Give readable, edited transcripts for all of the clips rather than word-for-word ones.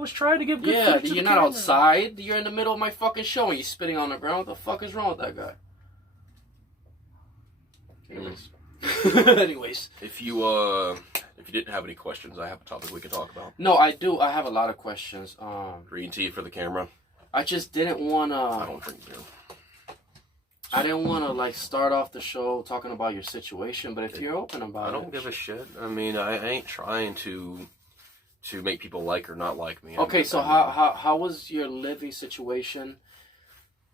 was trying to give good Yeah, food to you're the not camera. outside. You're in the middle of my fucking show and you're spitting on the ground. What the fuck is wrong with that guy? Anyways. If you didn't have any questions, I have a topic we could talk about. No, I do. I have a lot of questions. Green tea for the camera. I just didn't want I to... don't drink beer. I didn't want to, like, start off the show talking about your situation, but if you're open about it... I don't give a shit. I mean, I ain't trying to make people like or not like me. Okay, so how was your living situation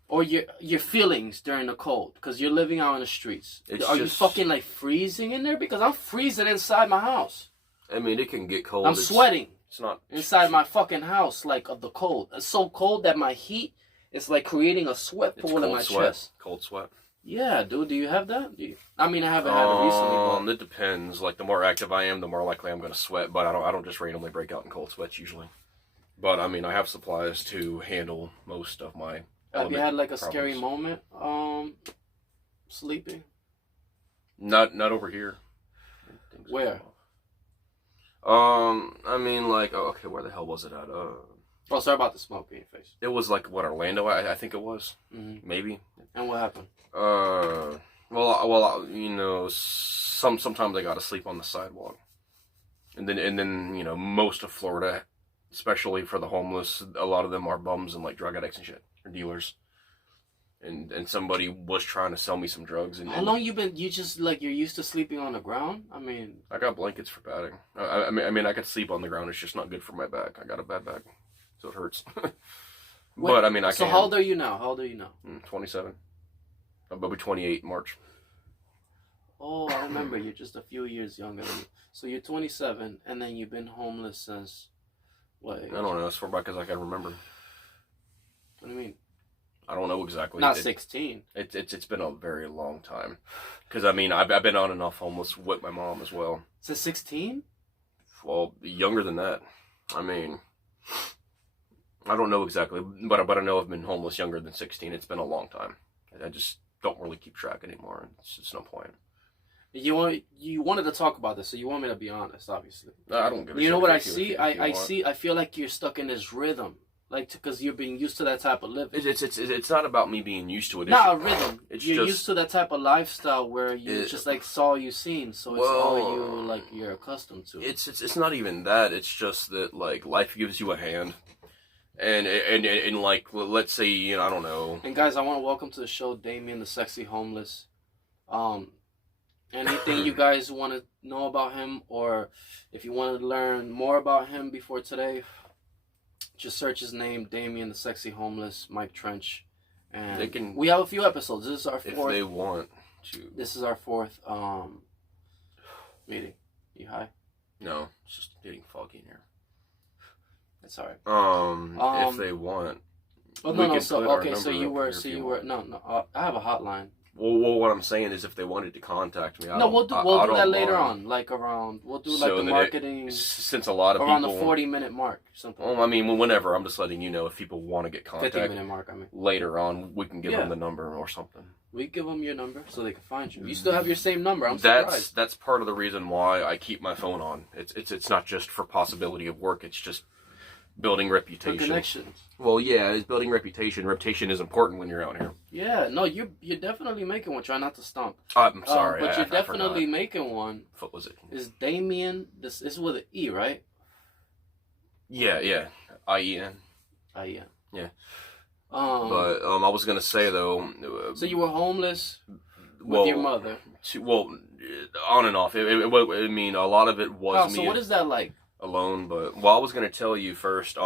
or your feelings during the cold? Because you're living out in the streets. Are you fucking, like, freezing in there? Because I'm freezing inside my house. I mean, it can get cold. I'm sweating. It's not... Inside my fucking house, like, of the cold. It's so cold that my heat is, like, creating a sweat pool in my chest. Cold sweat. Yeah, dude. Do you have that? I mean, I haven't had it recently, but... It depends. Like, the more active I am, the more likely I'm going to sweat. But I don't just randomly break out in cold sweats, usually. But, I mean, I have supplies to handle most of my... Have you had, like, a problems. scary moment sleeping? Not over here. Where? I mean, like, okay, where the hell was it at? Oh, sorry about the smoke in your face. It was like, what, Orlando, I think it was. Mm-hmm. Maybe. And what happened? Well, you know, sometimes I gotta sleep on the sidewalk. And then, you know, most of Florida, especially for the homeless, a lot of them are bums and, like, drug addicts and shit, or dealers. And somebody was trying to sell me some drugs. And how long you just, like, you're used to sleeping on the ground? I mean... I got blankets for padding. I mean, I could sleep on the ground. It's just not good for my back. I got a bad back, so it hurts. But, I mean, I can. So how old are you now? 27. I'll be 28 in March. Oh, I remember. You're just a few years younger than me. So you're 27, and then you've been homeless since, what age? I don't know. As far back as I can remember. What do you mean? I don't know exactly. Not 16. It's been a very long time. Because, I mean, I've been on and off homeless with my mom as well. Since 16? Well, younger than that. I mean, I don't know exactly, but I know I've been homeless younger than 16. It's been a long time. I just don't really keep track anymore. It's just no point. You wanted to talk about this, so you want me to be honest, obviously. I don't give a shit. You know what I if you- see? if you want. I feel like you're stuck in this rhythm. Like, because you're being used to that type of living. It's not about me being used to it. Not a rhythm. It's you're just, used to that type of lifestyle where you just, like, saw you seen. So it's all you, like, you're accustomed to. It's not even that. It's just that, like, life gives you a hand. And like, let's say, you know, I don't know. And guys, I want to welcome to the show Damien, the sexy homeless. Anything you guys want to know about him, or if you want to learn more about him before today, just search his name, Damien, the sexy homeless, Mike Trenche. And we have a few episodes. This is our fourth. If they want to. This is our fourth meeting. You high? No, it's just getting foggy in here. It's alright. If they want. Oh no! So you were. No. I have a hotline. Well, what I'm saying is, if they wanted to contact me, we'll do that later on. Like around, we'll do like the marketing. Since a lot of around people the 40-minute mark, something. Well, I mean, whenever, I'm just letting you know if people want to get contact. 50-minute mark. I mean. Later on, we can give them the number or something. We give them your number so they can find you. You still have your same number. I'm surprised. That's part of the reason why I keep my phone on. It's not just for possibility of work. It's just building reputation. For connections. Well, yeah, it's building reputation. Reputation is important when you're out here. Yeah, no, you're definitely making one. Try not to stomp. I'm sorry, but you're definitely making one. What was it? Is Damien? This is with an E, right? Yeah, IEN. IEN. Yeah. But I was gonna say though. So you were homeless with your mother. On and off. I mean, a lot of it was me. So what is that like? Alone, but I was gonna tell you first.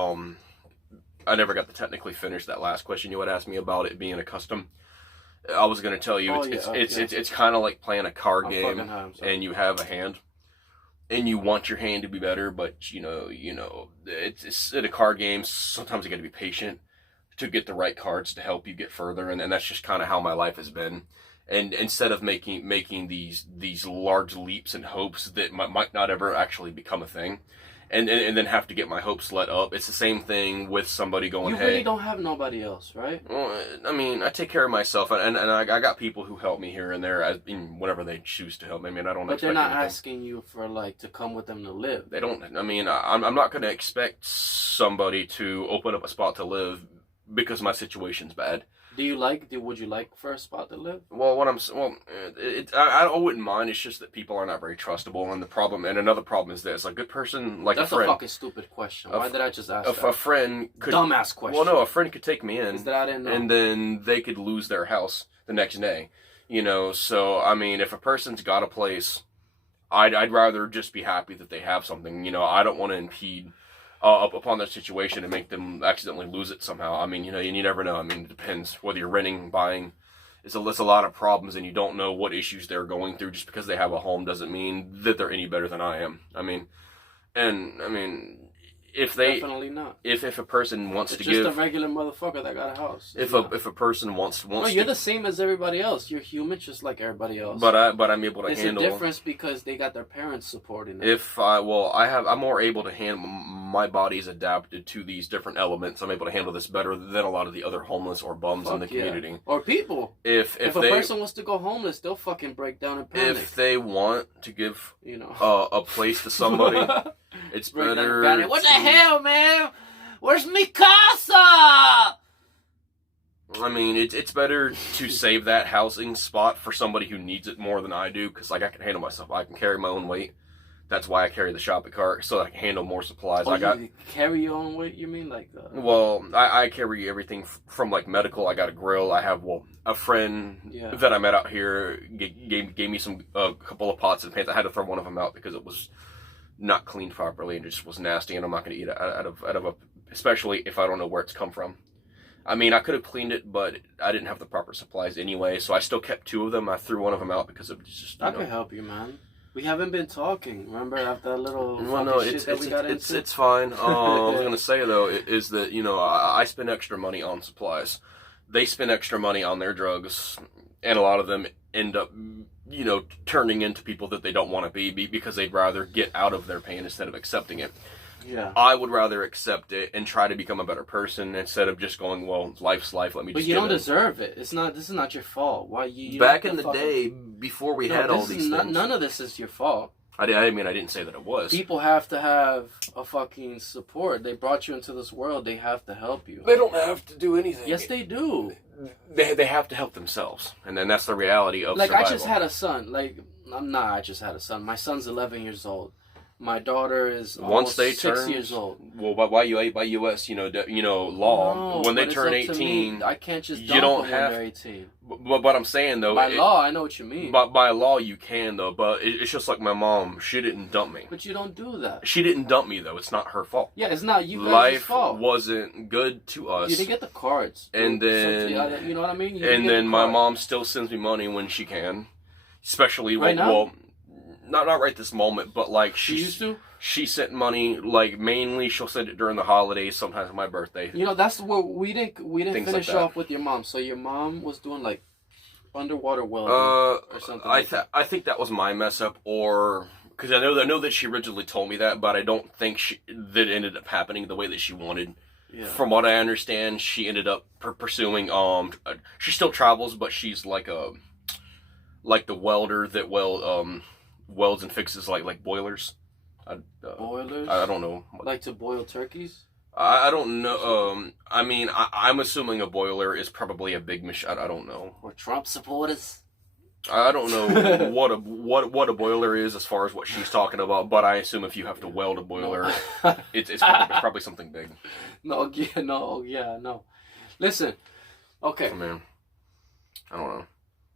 I never got to technically finish that last question you had asked me about it being a custom. I was gonna tell you it's kind of like playing a card game, and you have a hand, and you want your hand to be better, but you know, it's in a card game. Sometimes you got to be patient to get the right cards to help you get further, and that's just kind of how my life has been. And instead of making these large leaps and hopes that might not ever actually become a thing, and then have to get my hopes let up. It's the same thing with somebody going, hey... You really don't have nobody else, right? Well, I mean, I take care of myself, and I got people who help me here and there, whenever they choose to help me. I mean, I don't expect But they're not anything. asking you for, like, to come with them to live. They don't... I mean, I'm not going to expect somebody to open up a spot to live because my situation's bad. Would you like for a spot to live? Well, I wouldn't mind. It's just that people are not very trustable, and another problem is this: a good person, like that's a friend. a fucking stupid question. Why did I just ask that? A friend could... Dumbass question. Well, no, a friend could take me in, Is that I didn't know. And then they could lose their house the next day. You know, so I mean, if a person's got a place, I'd rather just be happy that they have something. You know, I don't want to impede upon their situation and make them accidentally lose it somehow. I mean, you know, you never know. I mean, it depends whether you're renting, buying. It's a lot of problems, and you don't know what issues they're going through. Just because they have a home doesn't mean that they're any better than I am. I mean, if they... Definitely not. If a person wants to just give... just a regular motherfucker that got a house. If a person wants no, you're the same as everybody else. You're human just like everybody else. But I'm able to handle... It's a difference because they got their parents supporting them. I'm more able to handle... My body's adapted to these different elements. I'm able to handle this better than a lot of the other homeless or bums in the community. Or people. If a person wants to go homeless, they'll fucking break down and panic. If they want to give a place to somebody, it's better... What the hell, man? Where's mi casa? I mean, it's better to save that housing spot for somebody who needs it more than I do, because like I can handle myself. I can carry my own weight. That's why I carry the shopping cart, so that I can handle more supplies. You carry your own weight? You mean like? Well, I carry everything from like medical. I got a grill. I have a friend that I met out here gave me a couple of pots and pans. I had to throw one of them out because it was not cleaned properly and it just was nasty, and I'm not going to eat it out of a, especially if I don't know where it's come from. I mean, I could have cleaned it, but I didn't have the proper supplies anyway, so I still kept two of them. I threw one of them out because it was just... I can help you, man. We haven't been talking. Remember after that little it's fine. I was gonna say though is that I spend extra money on supplies. They spend extra money on their drugs, and a lot of them end up turning into people that they don't want to be because they'd rather get out of their pain instead of accepting it. Yeah. I would rather accept it and try to become a better person instead of just going, well, life's life, let me just... But you don't deserve it. This is not your fault. Why you Back in the day, before we had all these things... None of this is your fault. I didn't say that it was. People have to have a fucking support. They brought you into this world. They have to help you. They don't have to do anything. Yes, they do. They have to help themselves. And then that's the reality of survival. I just had a son. I just had a son. My son's 11 years old. My daughter is almost 6 years old. Well, by U.S. law, no, when they turn 18, I can't just dump you don't them have. When they're 18. But I'm saying though, by law, I know what you mean. But by law, you can though. But it's just like my mom. She didn't dump me. But you don't do that. She didn't dump me though. It's not her fault. Yeah, it's not you guys' fault. Life wasn't good to us. You didn't get the cards. And then you know what I mean. And then my mom still sends me money when she can, especially right now. Well, not right this moment, but like she used to. She sent money, like, mainly she'll send it during the holidays, sometimes on my birthday. That's what we didn't finish like off with your mom. So your mom was doing, like, underwater welding or something I think that was my mess up, or... Because I know that she originally told me that, but I don't think that it ended up happening the way that she wanted. Yeah. From what I understand, she ended up pursuing... she still travels, but she's like the welder that welds and fixes, like boilers. Boilers? I don't know. Like to boil turkeys? I don't know. I mean, I'm assuming a boiler is probably a big machine. I don't know. Or Trump supporters? I don't know what a boiler is as far as what she's talking about, but I assume if you have to weld a boiler, it's probably something big. No. Listen, okay. Oh, man, I don't know.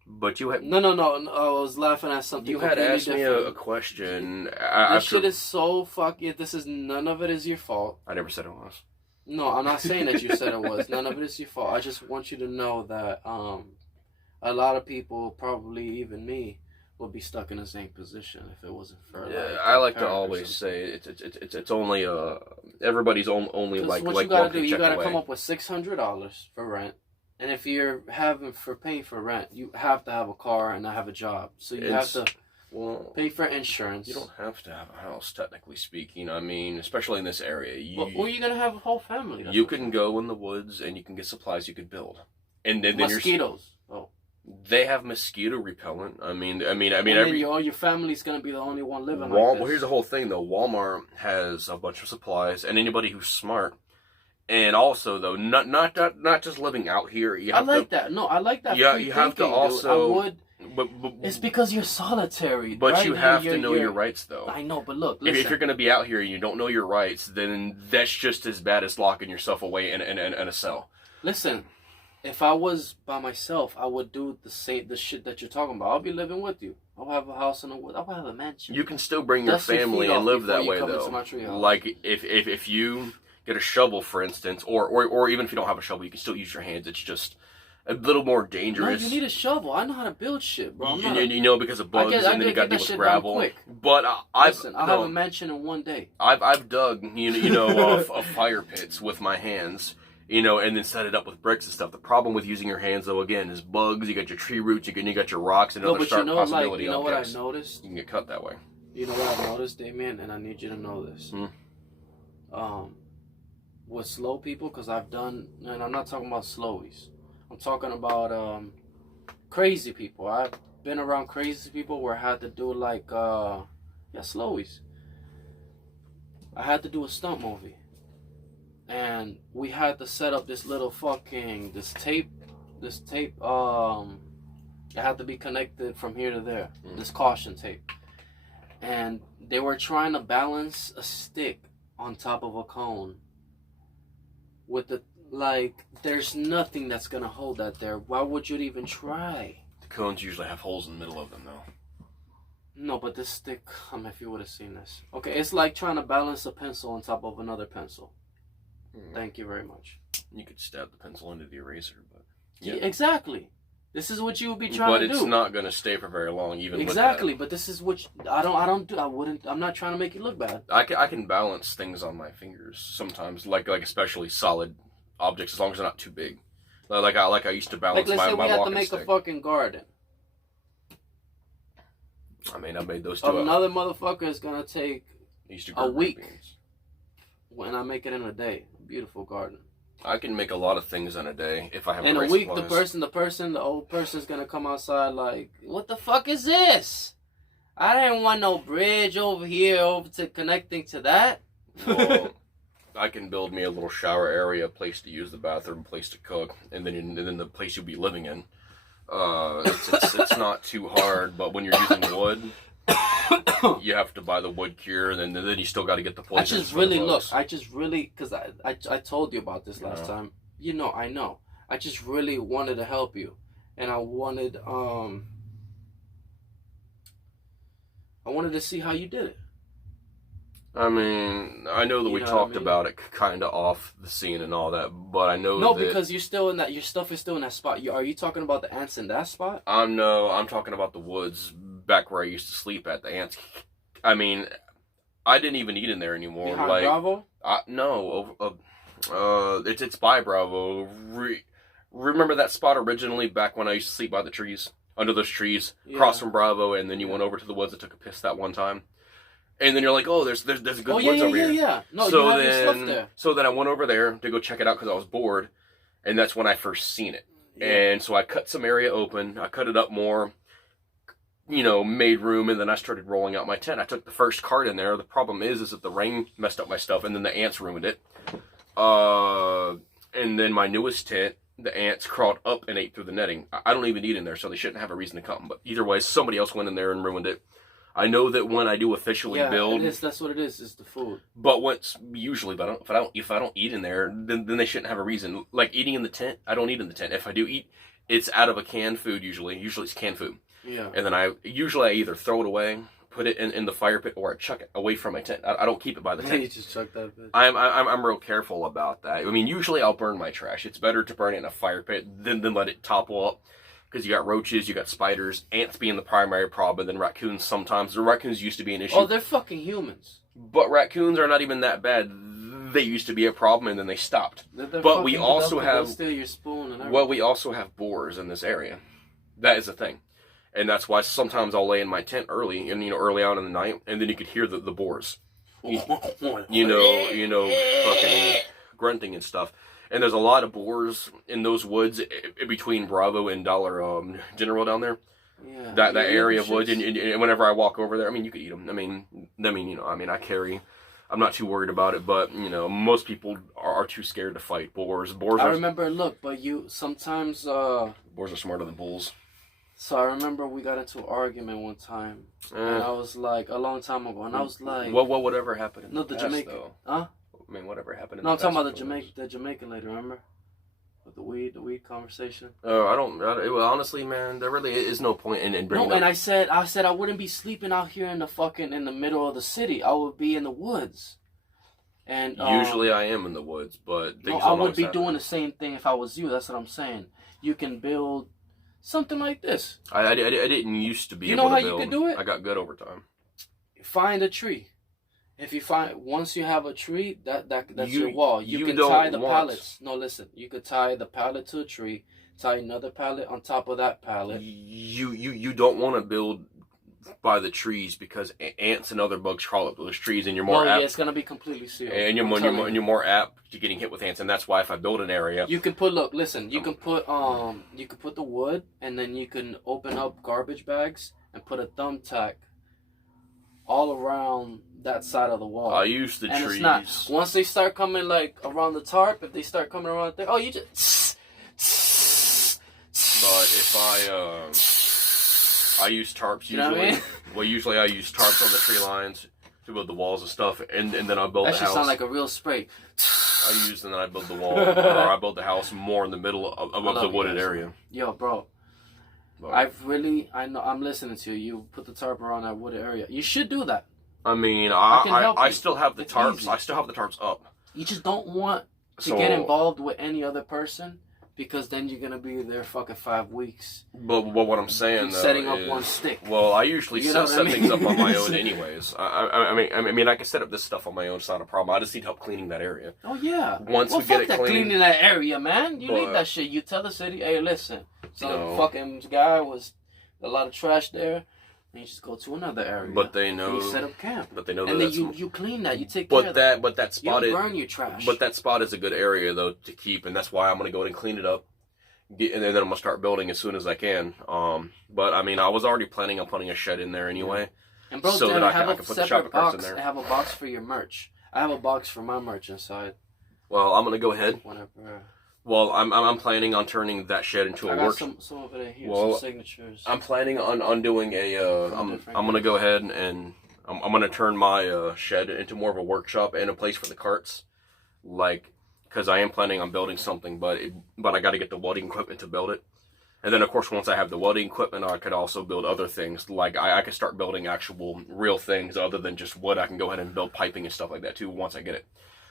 But you had... No. I was laughing at something. You had asked me a question. This shit is so fucking... None of it is your fault. I never said it was. No, I'm not saying that you said it was. None of it is your fault. I just want you to know that a lot of people, probably even me, would be stuck in the same position if it wasn't for... Yeah, I like to always say it's only everybody's only like what you gotta do, you gotta away. come up with $600 for rent. And if you're paying for rent, you have to have a car and have a job. So you have to Well, pay for insurance. You don't have to have a house, technically speaking. I mean, especially in this area. Or you're gonna have a whole family. You can go in the woods and you can get supplies you could build. And then mosquitoes. They have mosquito repellent. I mean, your family's gonna be the only one living like this. Well, here's the whole thing though. Walmart has a bunch of supplies, and anybody who's smart, and also though, not just living out here. I like that. No, I like that. Yeah, you have to also. I would. But it's because you're solitary. But right? you have to know your rights, though. I know, but look, listen. If you're going to be out here and you don't know your rights, then that's just as bad as locking yourself away in a cell. Listen. If I was by myself, I would do the shit that you're talking about. I'll be living with you. I'll have a house in the woods. I'll have a mansion. You can still bring your family and live that way, though. Like if you get a shovel, for instance, or even if you don't have a shovel, you can still use your hands. It's just a little more dangerous. No, you need a shovel. I know how to build shit, bro. You know, because of bugs, and then you got to deal with gravel. But I'll have a mansion in one day. I've dug of fire pits with my hands. And then set it up with bricks and stuff. The problem with using your hands, though, again, is bugs. You got your tree roots. You got your rocks. And another sharp possibility. You know what I noticed? You can get cut that way. You know what I noticed, Damien, and I need you to know this. With slow people, because I've done, and I'm not talking about slowies. I'm talking about crazy people. I've been around crazy people where I had to do like slowies. I had to do a stunt movie. And we had to set up this little this tape, it had to be connected from here to there, this caution tape. And they were trying to balance a stick on top of a cone. There's nothing that's gonna hold that there. Why would you even try? The cones usually have holes in the middle of them, though. No, but this stick, if you would have seen this. Okay, it's like trying to balance a pencil on top of another pencil. Thank you very much. You could stab the pencil into the eraser, but yeah, exactly. This is what you would be trying to do. But it's not going to stay for very long, even exactly. With that. But this is what I'm not trying to make it look bad. I can balance things on my fingers sometimes, like especially solid objects, as long as they're not too big. Like I used to balance let's my say we had to make stick. a fucking garden. I mean, I made those two. Another motherfucker is gonna take a week. When I make it in a day. Beautiful garden. I can make a lot of things in a day if I have. In a week, the old person's gonna come outside like, what the fuck is this? I didn't want no bridge over here to connecting to that. Well, I can build me a little shower area, place to use the bathroom, place to cook, and then the place you'll be living in. It's not too hard, but when you're using wood. You have to buy the wood cure, and then you still got to get the poison. Because I told you about this last time. I know. I just really wanted to help you, and I wanted to see how you did it. I mean, I know that we talked about it kind of off the scene and all that, but I know because you're still in that. Your stuff is still in that spot. Are you talking about the ants in that spot? I'm talking about the woods back where I used to sleep at. The ants. I mean, I didn't even eat in there anymore. Behind Bravo? No, it's by Bravo. Remember that spot originally back when I used to sleep by the trees, under those trees, across from Bravo, and then you went over to the woods and took a piss that one time. And then you're like, oh, there's good woods over here. Yeah. No, you have your stuff there. So then I went over there to go check it out because I was bored, and that's when I first seen it. Yeah. And so I cut some area open. I cut it up more, made room, and then I started rolling out my tent. I took the first cart in there. The problem is that the rain messed up my stuff, and then the ants ruined it. And then my newest tent, the ants crawled up and ate through the netting. I don't even eat in there, so they shouldn't have a reason to come. But either way, somebody else went in there and ruined it. I know that when I do officially build, that's what it is. It's the food. But if I don't eat in there, then they shouldn't have a reason. Like eating in the tent, I don't eat in the tent. If I do eat, it's out of a canned food usually. Usually it's canned food. Yeah. And then I either throw it away, put it in the fire pit, or I chuck it away from my tent. I don't keep it by the tent. You just chuck that bitch. I'm real careful about that. I mean, usually I'll burn my trash. It's better to burn it in a fire pit than let it topple up. Because you got roaches, you got spiders, ants being the primary problem, and then raccoons sometimes. The raccoons used to be an issue. Oh, they're fucking humans. But raccoons are not even that bad. They used to be a problem, and then they stopped. But we also have... steal your spoon and everything. Well, we also have boars in this area. That is the thing. And that's why sometimes I'll lay in my tent early, and early on in the night, and then you could hear the boars, fucking grunting and stuff. And there's a lot of boars in those woods between Bravo and Dollar General down there. Yeah, that area of woods, and whenever I walk over there, I mean, you could eat them. I mean, I'm not too worried about it, but most people are too scared to fight boars. I remember, but sometimes boars are smarter than bulls. So I remember we got into an argument one time, and I was like, a long time ago, and I was like, whatever happened? The Jamaican, huh? I mean, whatever happened? No, I'm talking about the Jamaican lady. Remember, with the weed conversation. Oh, honestly, man, there really is no point in bringing. No, and I said I wouldn't be sleeping out here in the middle of the city. I would be in the woods. And usually I am in the woods, but I would be doing the same thing if I was you. That's what I'm saying. You can build something like this. I didn't used to be able to build. You know how you could do it? I got good over time. Find a tree. Once you have a tree, that's your wall. You can tie the pallets. No, listen. You could tie the pallet to a tree, tie another pallet on top of that pallet. You don't want to build by the trees because ants and other bugs crawl up those trees, and you're more apt. Yeah, it's gonna be completely sealed. And you're more apt to getting hit with ants, and that's why if I build an area, you can put. Look, listen. You can put the wood, and then you can open up garbage bags and put a thumbtack all around that side of the wall. I use the trees. It's not. Once they start coming like around the tarp, if they start coming around there, you just. But if I use tarps usually. You know what I mean? Well, usually I use tarps on the tree lines to build the walls and stuff, and then I build the house. That should sound like a real spray. And then I build the wall, or I build the house more in the middle of the wooded area. Yo, bro. But I'm listening to you. You put the tarp around that wooded area. You should do that. I mean, I still have the tarps. Easy. I still have the tarps up. You just don't want to get involved with any other person, because then you're gonna be there fucking 5 weeks. But what I'm saying though, setting up one stick. Well, I usually set things up on my own anyways. I mean, I can set up this stuff on my own. It's not a problem. I just need help cleaning that area. Oh yeah. Once we get it clean, cleaning that area, man. You need that shit. You tell the city, hey, listen, some fucking guy was a lot of trash there. And you just go to another area. But they know. You set up camp. But they know. And then you clean that. You take care of that. But that spot you don't burn your trash. But that spot is a good area though to keep, and that's why I'm gonna go ahead and clean it up. And then I'm gonna start building as soon as I can. But I mean, I was already planning on putting a shed in there anyway, and bro, so that I can put the shopping carts in there. I have a box for your merch. I have a box for my merch inside. Well, I'm gonna go ahead. Whenever. Well, I'm planning on turning that shed into a work. Some of it in here. Some signatures. I'm planning on doing a. I'm gonna go ahead and I'm gonna turn my shed into more of a workshop and a place for the carts, because I am planning on building something, but I got to get the welding equipment to build it, and then of course once I have the welding equipment, I could also build other things. Like I could start building actual real things other than just wood. I can go ahead and build piping and stuff like that too once I get it.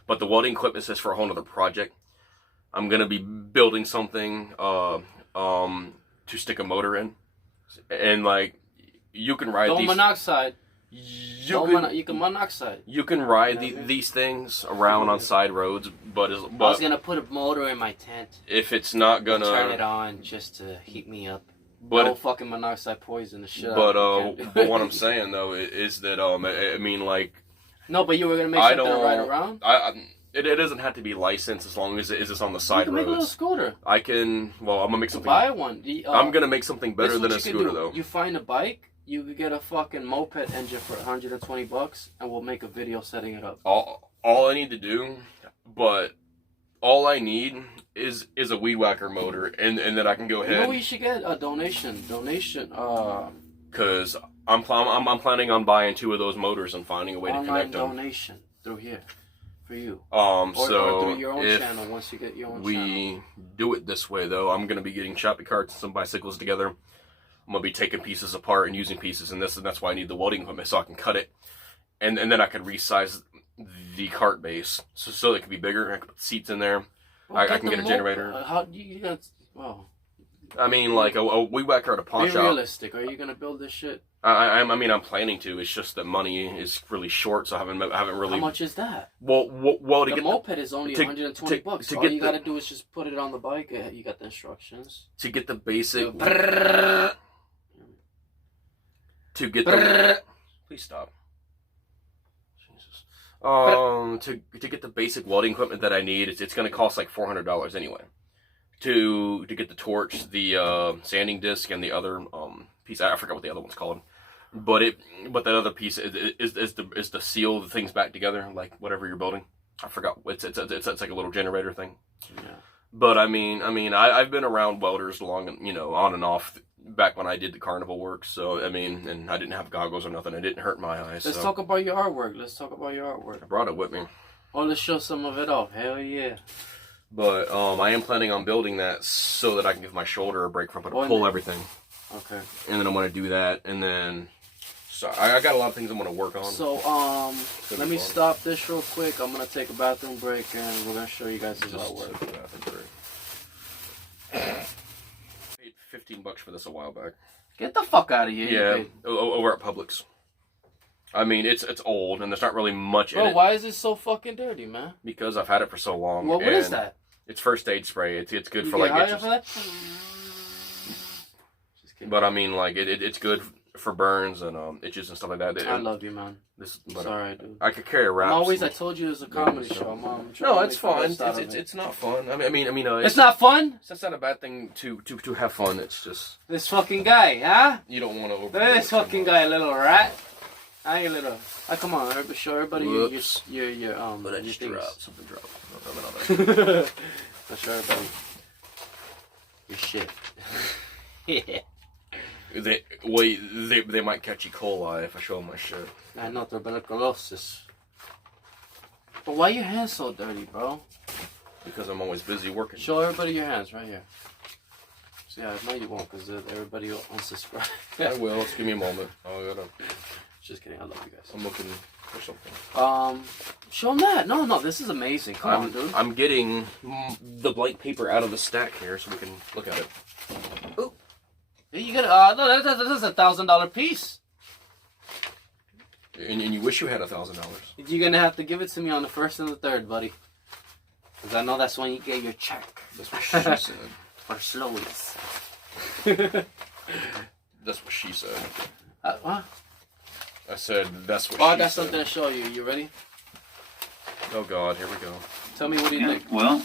But the welding equipment is for a whole other project. I'm gonna be building something to stick a motor in, and you can ride these. Monoxide. You can monoxide. You can ride these things around on side roads, but I was gonna put a motor in my tent. If it's not gonna turn it on just to heat me up. But fucking monoxide poison the shit. But what I'm saying though is that I mean No, but you were gonna make something to ride around. It doesn't have to be licensed as long as it is on the side roads. You can make a little scooter. I can. Well, I'm gonna make something. Buy one. I'm gonna make something better than a scooter though. You find a bike. You could get a fucking moped engine for $120, and we'll make a video setting it up. All I need to do, all I need is a weed whacker motor, and then I can go ahead. You know, we should get a donation. Because I'm planning on buying 2 of those motors and finding a way to connect them. Donation through here. For you. Or through your own channel once you get your own channel. We do it this way though. I'm gonna be getting shopping carts and some bicycles together. I'm gonna be taking pieces apart and using pieces in this, and that's why I need the welding equipment so I can cut it, and then I can resize the cart base so it can be bigger. I can put seats in there. I can get a generator. How you got? Well, I mean, a weed whacker at a pawn shop. Be realistic. Are you gonna build this shit? I mean, I'm planning to. It's just that money is really short, so I haven't really. How much is that? Well, the moped is only $120. All you gotta do is just put it on the bike. You got the instructions. To get the basic. to get the... Please stop. Jesus. To get the basic welding equipment that I need, it's going to cost like $400 anyway. To get the torch, the sanding disc, and the other piece. I forgot what the other one's called. But that other piece is to seal the things back together, like whatever you're building. I forgot. It's like a little generator thing. Yeah. But I mean, I've been around welders long, you know, on and off back when I did the carnival work. So I mean, and I didn't have goggles or nothing. It didn't hurt my eyes. Let's talk about your artwork. I brought it with me. Oh, let's show some of it off. Hell yeah. But I am planning on building that so that I can give my shoulder a break from it, pull everything. Okay. And then I'm going to do that, and then so I got a lot of things I'm going to work on. So let me stop this real quick. I'm going to take a bathroom break, and we're going to show you guys this artwork. Paid $15 for this a while back. Get the fuck out of here. Yeah, over at Publix. I mean, it's old, and there's not really much in it. Bro, why is it so fucking dirty, man? Because I've had it for so long. Well, what is that? It's first aid spray. It's good for like itches. But I mean, like it's good for burns and itches and stuff like that. I love you, man. Sorry, dude. I could carry wraps. I told you it was a comedy show, Mom. No, it's fun. It's not fun. I mean, it's not fun. It's not a bad thing to have fun. It's just this fucking guy, huh? You don't want to over. This fucking guy, little rat. I ain't a little. Come on, show everybody your But I just dropped something. I'll show everybody your shit. Yeah. They might catch E. coli if I show them my shit. I know, tuberculosis. But why your hands so dirty, bro? Because I'm always busy working. Show everybody your hands right here. So yeah, I know you won't, because everybody will unsubscribe. I will. Just give me a moment. Just kidding. I love you guys. I'm looking for something. Show them that. No. This is amazing. Come on, dude. I'm getting the blank paper out of the stack here so we can look at it. Ooh. You get no, that's $1,000 piece. And you wish you had $1,000. You're gonna have to give it to me on the 1st and the 3rd, buddy. Because I know that's when you get your check. That's what she said. Or slowies. That's what she said. What? I said that's what she said. I got something to show you. You ready? Oh God, here we go. Tell me, what do you think? Well,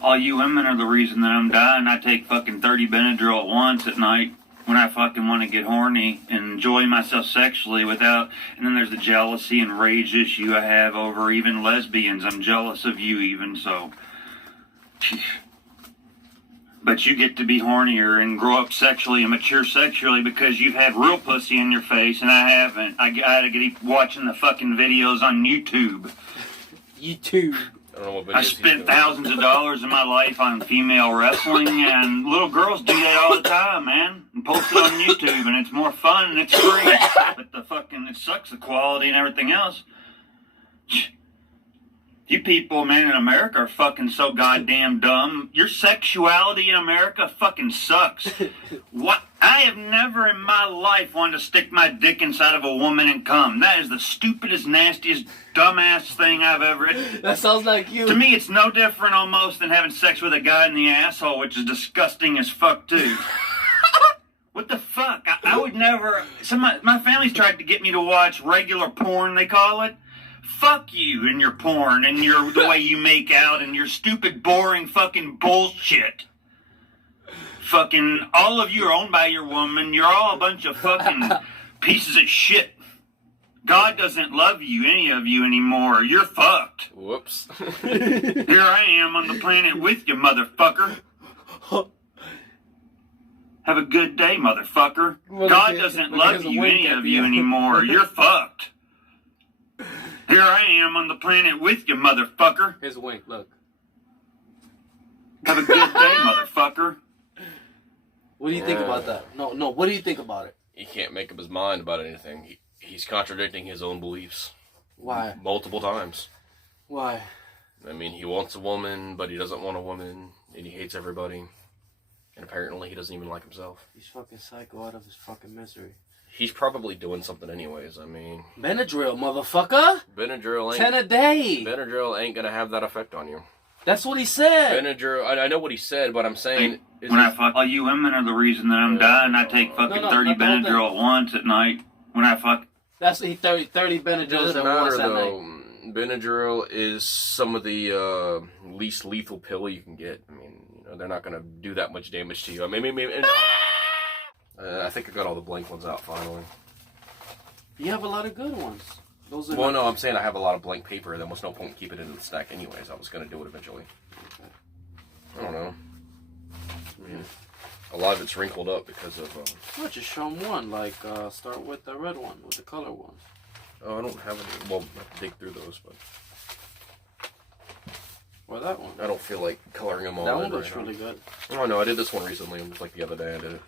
all you women are the reason that I'm dying. I take fucking 30 Benadryl at once at night when I fucking want to get horny and enjoy myself sexually without... And then there's the jealousy and rage issue I have over even lesbians. I'm jealous of you even, so... But you get to be hornier and grow up sexually and mature sexually because you've had real pussy in your face and I haven't. I gotta keep watching the fucking videos on YouTube. YouTube. I spent thousands of dollars in my life on female wrestling, and little girls do that all the time, man. And post it on YouTube, and it's more fun and it's free. But it sucks, the quality and everything else. You people, man, in America are fucking so goddamn dumb. Your sexuality in America fucking sucks. What? I have never in my life wanted to stick my dick inside of a woman and come. That is the stupidest, nastiest, dumbass thing I've ever... That sounds like you. To me, it's no different almost than having sex with a guy in the asshole, which is disgusting as fuck, too. What the fuck? I would never... My family's tried to get me to watch regular porn, they call it. Fuck you and your porn and the way you make out and your stupid, boring fucking bullshit. Fucking, all of you are owned by your woman. You're all a bunch of fucking pieces of shit. God doesn't love you, any of you anymore. You're fucked. Whoops. Here I am on the planet with you, motherfucker. Have a good day, motherfucker. God doesn't love you, any of you anymore. You're fucked. Here I am on the planet with you, motherfucker. Here's a wink, look. Have a good day, motherfucker. What do you think about that? No, what do you think about it? He can't make up his mind about anything. He's contradicting his own beliefs. Why? Multiple times. Why? I mean, he wants a woman, but he doesn't want a woman, and he hates everybody. And apparently he doesn't even like himself. He's fucking psycho out of his fucking misery. He's probably doing something anyways, I mean... Benadryl, motherfucker! Benadryl ain't... 10 a day! Benadryl ain't gonna have that effect on you. That's what he said! Benadryl... I know what he said, but I'm saying... When I fuck all you women are the reason that I'm dying. I take fucking 30 Benadryl at once at night when I fuck. That's 30 Benadryls at once at night. Benadryl is some of the least lethal pill you can get. I mean, they're not going to do that much damage to you. I mean, I think I got all the blank ones out finally. You have a lot of good ones. Well, no, I'm saying I have a lot of blank paper. There was no point in keeping it in the stack anyways. I was going to do it eventually. Okay. I don't know. I mean, a lot of it's wrinkled up because of... Well, just show them one. Like, start with the red one, with the color ones. Oh, I don't have any. Well, I have to dig through those, but... Or that one. I don't feel like coloring them all. That one looks really good. Oh, no, I did this one recently. Just like the other day I did it.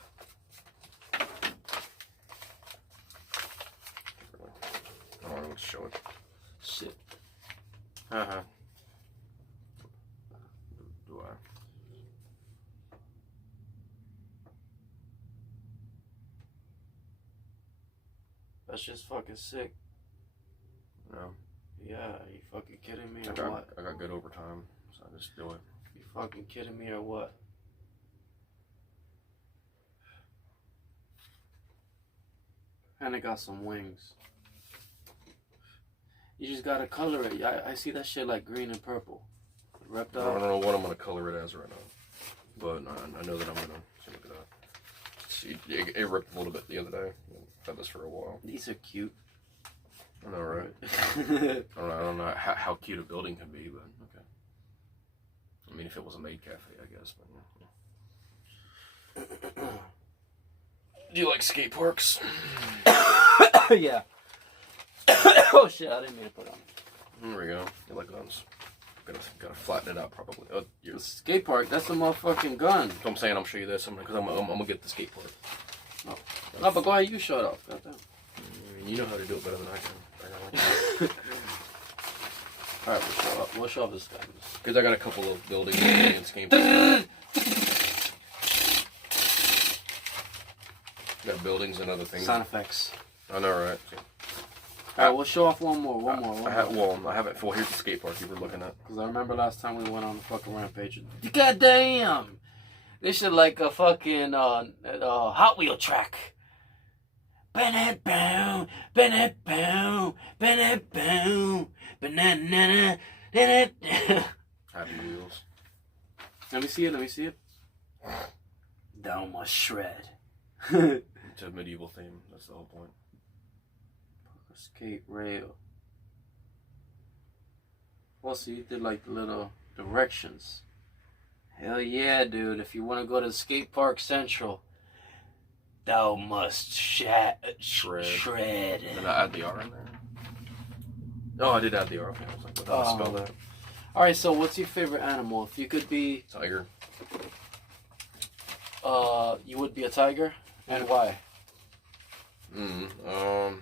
I don't know what to show it. Shit. Uh-huh. Do I? That's just fucking sick. No. Yeah, you fucking kidding me what? I got good overtime, so I just do it. You fucking kidding me or what? And it got some wings. You just gotta color it. I see that shit like green and purple. Reptile. I don't know what I'm gonna color it as right now, but I know that I'm gonna. So look at that. See, it ripped a little bit the other day. I've had this for a while. These are cute. I know, right? I don't know how cute a building can be, but okay. I mean, if it was a maid cafe, I guess. But, yeah. Do you like skate parks? Yeah. Oh shit! I didn't mean to put on. There we go. You like guns? Gotta flatten it out probably. Oh, the skate park. That's a motherfucking gun. So I'm saying I'm show you this. Because I'm gonna get the skate park. No, but go ahead. You show it off. Goddamn. You know how to do it better than I can. All right, we'll show off this guy. Because I got a couple of buildings in this game. Got buildings and other things. Sound effects. I know, right? Alright, we'll show off one more. I haven't. Well, here's the skate park you were looking at. Because I remember last time we went on the fucking rampage. Goddamn! This shit like a fucking Hot Wheel track. Bennett boom, Bennett boom, Bennett boom, banana, Happy Wheels. Let me see it. Down my shred. It's a medieval theme. That's the whole point. Skate rail. Well, so you did like the little directions. Hell yeah, dude. If you want to go to Skate Park Central, thou must shred. Did I add the R in there? No, I did add the R. Okay, I was like, what do I spell that? Alright, so what's your favorite animal? If you could be... Tiger. You would be a tiger? And why? I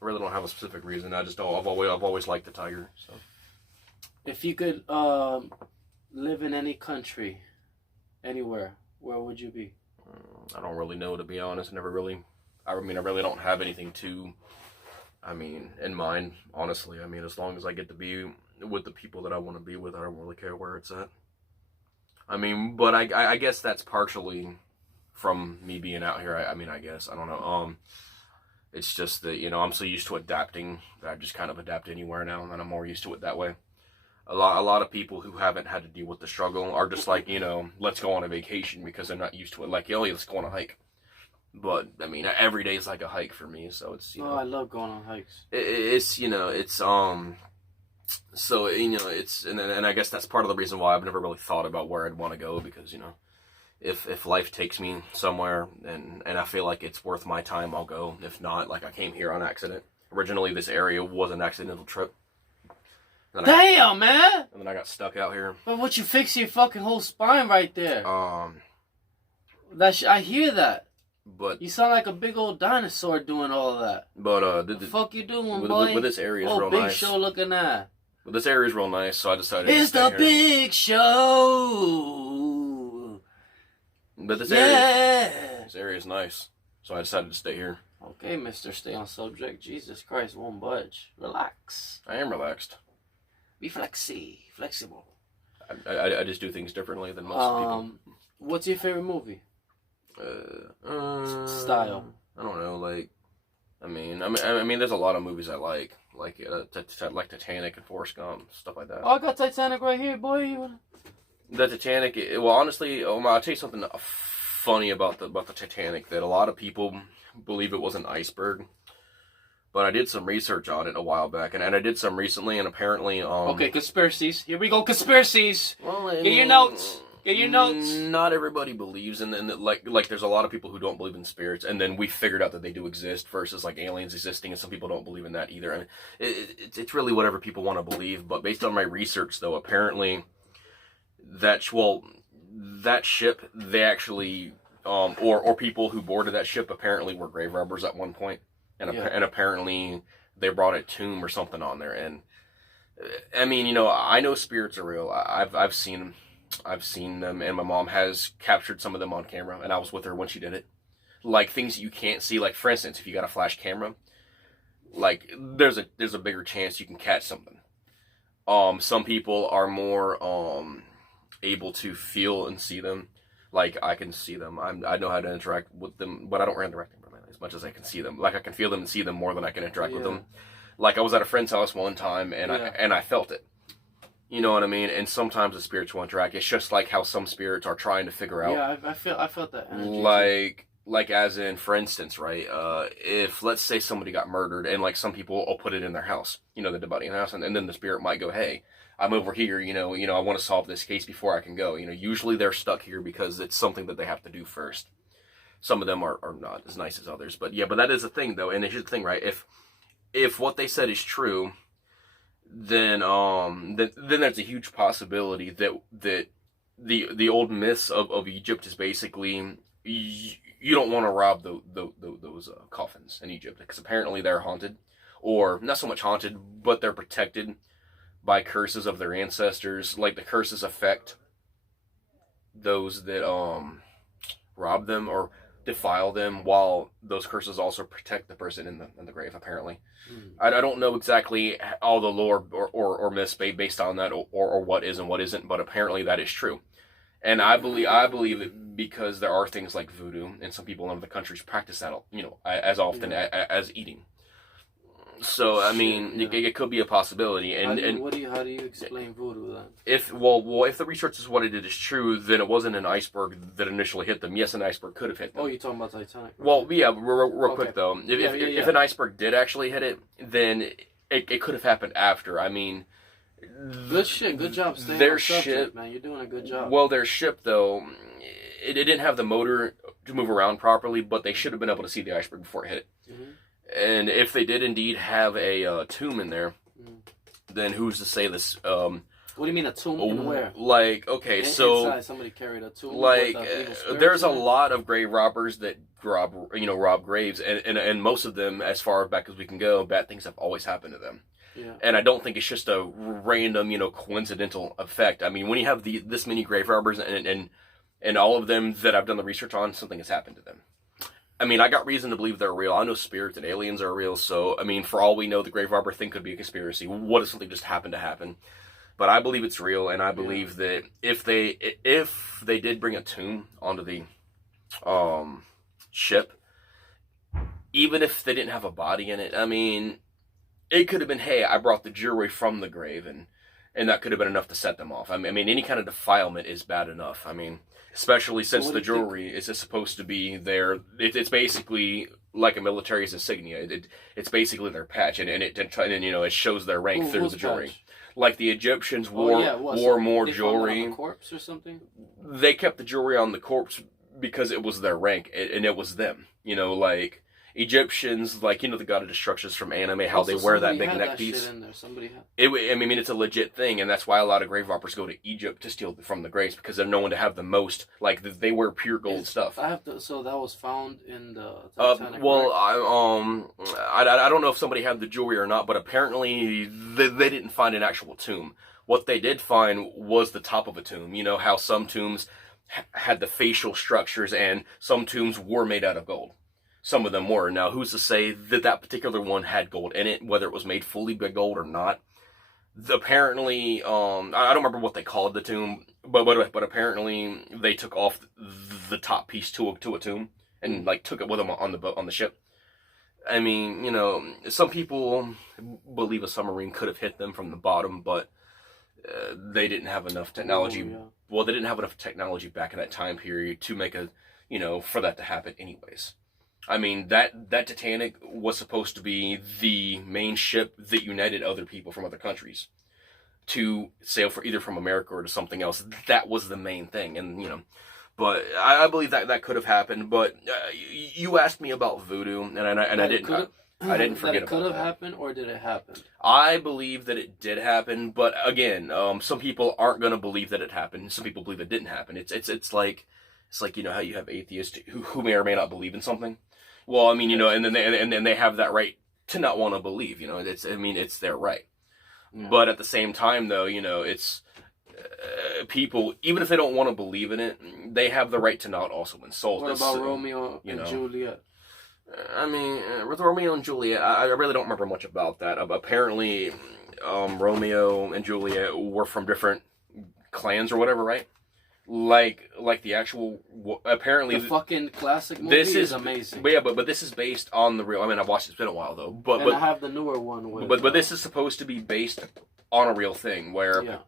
really don't have a specific reason. I've always liked the tiger. So, if you could live in any country, anywhere, where would you be? I don't really know, to be honest. I really don't have anything in mind. Honestly, I mean, as long as I get to be with the people that I want to be with, I don't really care where it's at. I mean, but I guess that's partially from me being out here. I guess I don't know. It's just that, I'm so used to adapting that I just kind of adapt anywhere now, and I'm more used to it that way. A lot of people who haven't had to deal with the struggle are just like, let's go on a vacation because they're not used to it. Like, let's go on a hike. But, I mean, every day is like a hike for me, so it's, I love going on hikes. So, and I guess that's part of the reason why I've never really thought about where I'd want to go, because, if life takes me somewhere and I feel like it's worth my time, I'll go. If not, like, I came here on accident. Originally, this area was an accidental trip. Damn, man! And then I got stuck out here. But what, you fix your fucking whole spine right there? I hear that. But you sound like a big old dinosaur doing all of that. But the fuck you doing, boy? With this area is real nice. Big Show looking at. But this area is real nice, so I decided. It's to stay the Big Show. But this area is nice, so I decided to stay here. Okay, Mister, stay on subject. Jesus Christ, won't budge. Relax. I am relaxed. Be flexible. I just do things differently than most people. What's your favorite movie? Style. I don't know, like, I mean, there's a lot of movies I like Titanic and Forrest Gump, stuff like that. Oh, I got Titanic right here, boy. The Titanic, well, honestly, I'll tell you something funny about the Titanic, that a lot of people believe it was an iceberg. But I did some research on it a while back, and I did some recently, and apparently... Okay, conspiracies. Here we go, conspiracies. Well, Get your notes. Get your notes. Not everybody believes in like there's a lot of people who don't believe in spirits, and then we figured out that they do exist versus like aliens existing, and some people don't believe in that either. And it's really whatever people want to believe. But based on my research, though, apparently that ship, they actually or people who boarded that ship apparently were grave robbers at one point. And apparently they brought a tomb or something on there. And I mean, I know spirits are real. I've seen them, and my mom has captured some of them on camera, and I was with her when she did it. Like things that you can't see, like for instance, if you got a flash camera, like there's a bigger chance you can catch something. Some people are more able to feel and see them. Like I can see them. I know how to interact with them, but I don't interact with them as much as I can see them. Like I can feel them and see them more than I can interact with them. Like I was at a friend's house one time, and I felt it. You know what I mean? And sometimes the spirits will interact. It's just like how some spirits are trying to figure out. Yeah, I felt that energy. Like as in, for instance, right? If let's say somebody got murdered, and like some people will put it in their house, the dead body in the house, and then the spirit might go, hey, I'm over here, I want to solve this case before I can go. Usually they're stuck here because it's something that they have to do first. Some of them are not as nice as others, but that is a thing though. And here's the thing, right? If what they said is true, then there's a huge possibility that the old myths of Egypt is basically you don't want to rob those coffins in Egypt, because apparently they're haunted, or not so much haunted, but they're protected by curses of their ancestors. Like the curses affect those that rob them or defile them, while those curses also protect the person in the grave, apparently. I don't know exactly all the lore or myths based on that, or what is and what isn't, but apparently that is true. And I believe it because there are things like voodoo, and some people in other countries practice that, as often as eating. So I mean, it could be a possibility. And how do you explain voodoo then? If the research is what it is true, then it wasn't an iceberg that initially hit them. Yes, an iceberg could have hit them. Oh, you're talking about Titanic? Right? Well, yeah, real quick though. If an iceberg did actually hit it, then it could have happened after. I mean, good shit. Good job staying on subject, man. You're doing a good job. Well, their ship though, it didn't have the motor to move around properly, but they should have been able to see the iceberg before it hit it. Mm-hmm. And if they did indeed have a tomb in there, then who's to say this? What do you mean a tomb in where? Like, okay, so inside somebody carried a tomb. Like, there's a lot of grave robbers that rob graves, and most of them, as far back as we can go, bad things have always happened to them. Yeah. And I don't think it's just a random, coincidental effect. I mean, when you have this many grave robbers and all of them that I've done the research on, something has happened to them. I mean, I got reason to believe they're real. I know spirits and aliens are real, so, I mean, for all we know, the grave robber thing could be a conspiracy. What if something just happened to happen? But I believe it's real, and I believe that if they did bring a tomb onto the ship, even if they didn't have a body in it, I mean, it could have been, hey, I brought the jewelry from the grave, and that could have been enough to set them off. I mean, any kind of defilement is bad enough. I mean, especially since the jewelry is supposed to be their, it's basically like a military's insignia. It's basically their patch, and it shows their rank through the jewelry. Patch? Like the Egyptians wore more jewelry. On the corpse or something? They kept the jewelry on the corpse because it was their rank, and it was them. Like Egyptians, like, the god of destruction from anime, how they wear that big neck piece. I mean, it's a legit thing, and that's why a lot of grave robbers go to Egypt to steal from the graves, because they're known to have the most, like, they wear pure gold stuff. So that was found in the Titanic, well, I don't know if somebody had the jewelry or not, but apparently they didn't find an actual tomb. What they did find was the top of a tomb. How some tombs had the facial structures, and some tombs were made out of gold. Some of them were. Now, who's to say that particular one had gold in it, whether it was made fully by gold or not? Apparently, I don't remember what they called the tomb, but apparently they took off the top piece to a tomb, and like took it with them on the boat, on the ship. I mean, you know, some people believe a submarine could have hit them from the bottom, but they didn't have enough technology. Oh, yeah. Well, they didn't have enough technology back in that time period to make a, you know, for that to happen anyways. I mean, that Titanic was supposed to be the main ship that united other people from other countries to sail for either from America or to something else. That was the main thing, and you know, but I believe that could have happened. But you asked me about voodoo, and I didn't forget about that. It could have happened, or did it happen? I believe that it did happen, but again, some people aren't going to believe that it happened. Some people believe it didn't happen. It's like you know how you have atheists who may or may not believe in something. Well, I mean, you know, and then they have that right to not want to believe. You know, it's their right. Yeah. But at the same time, though, you know, it's people, even if they don't want to believe in it, they have the right to not also insult us. What about Romeo and Juliet? I mean, with Romeo and Juliet, I really don't remember much about that. Apparently, Romeo and Juliet were from different clans or whatever, right? Like the actual, apparently the fucking classic movie is amazing. But yeah, but this is based on the real. I mean, I've watched it. It's been a while though. But I have the newer one. With, but this is supposed to be based on a real thing where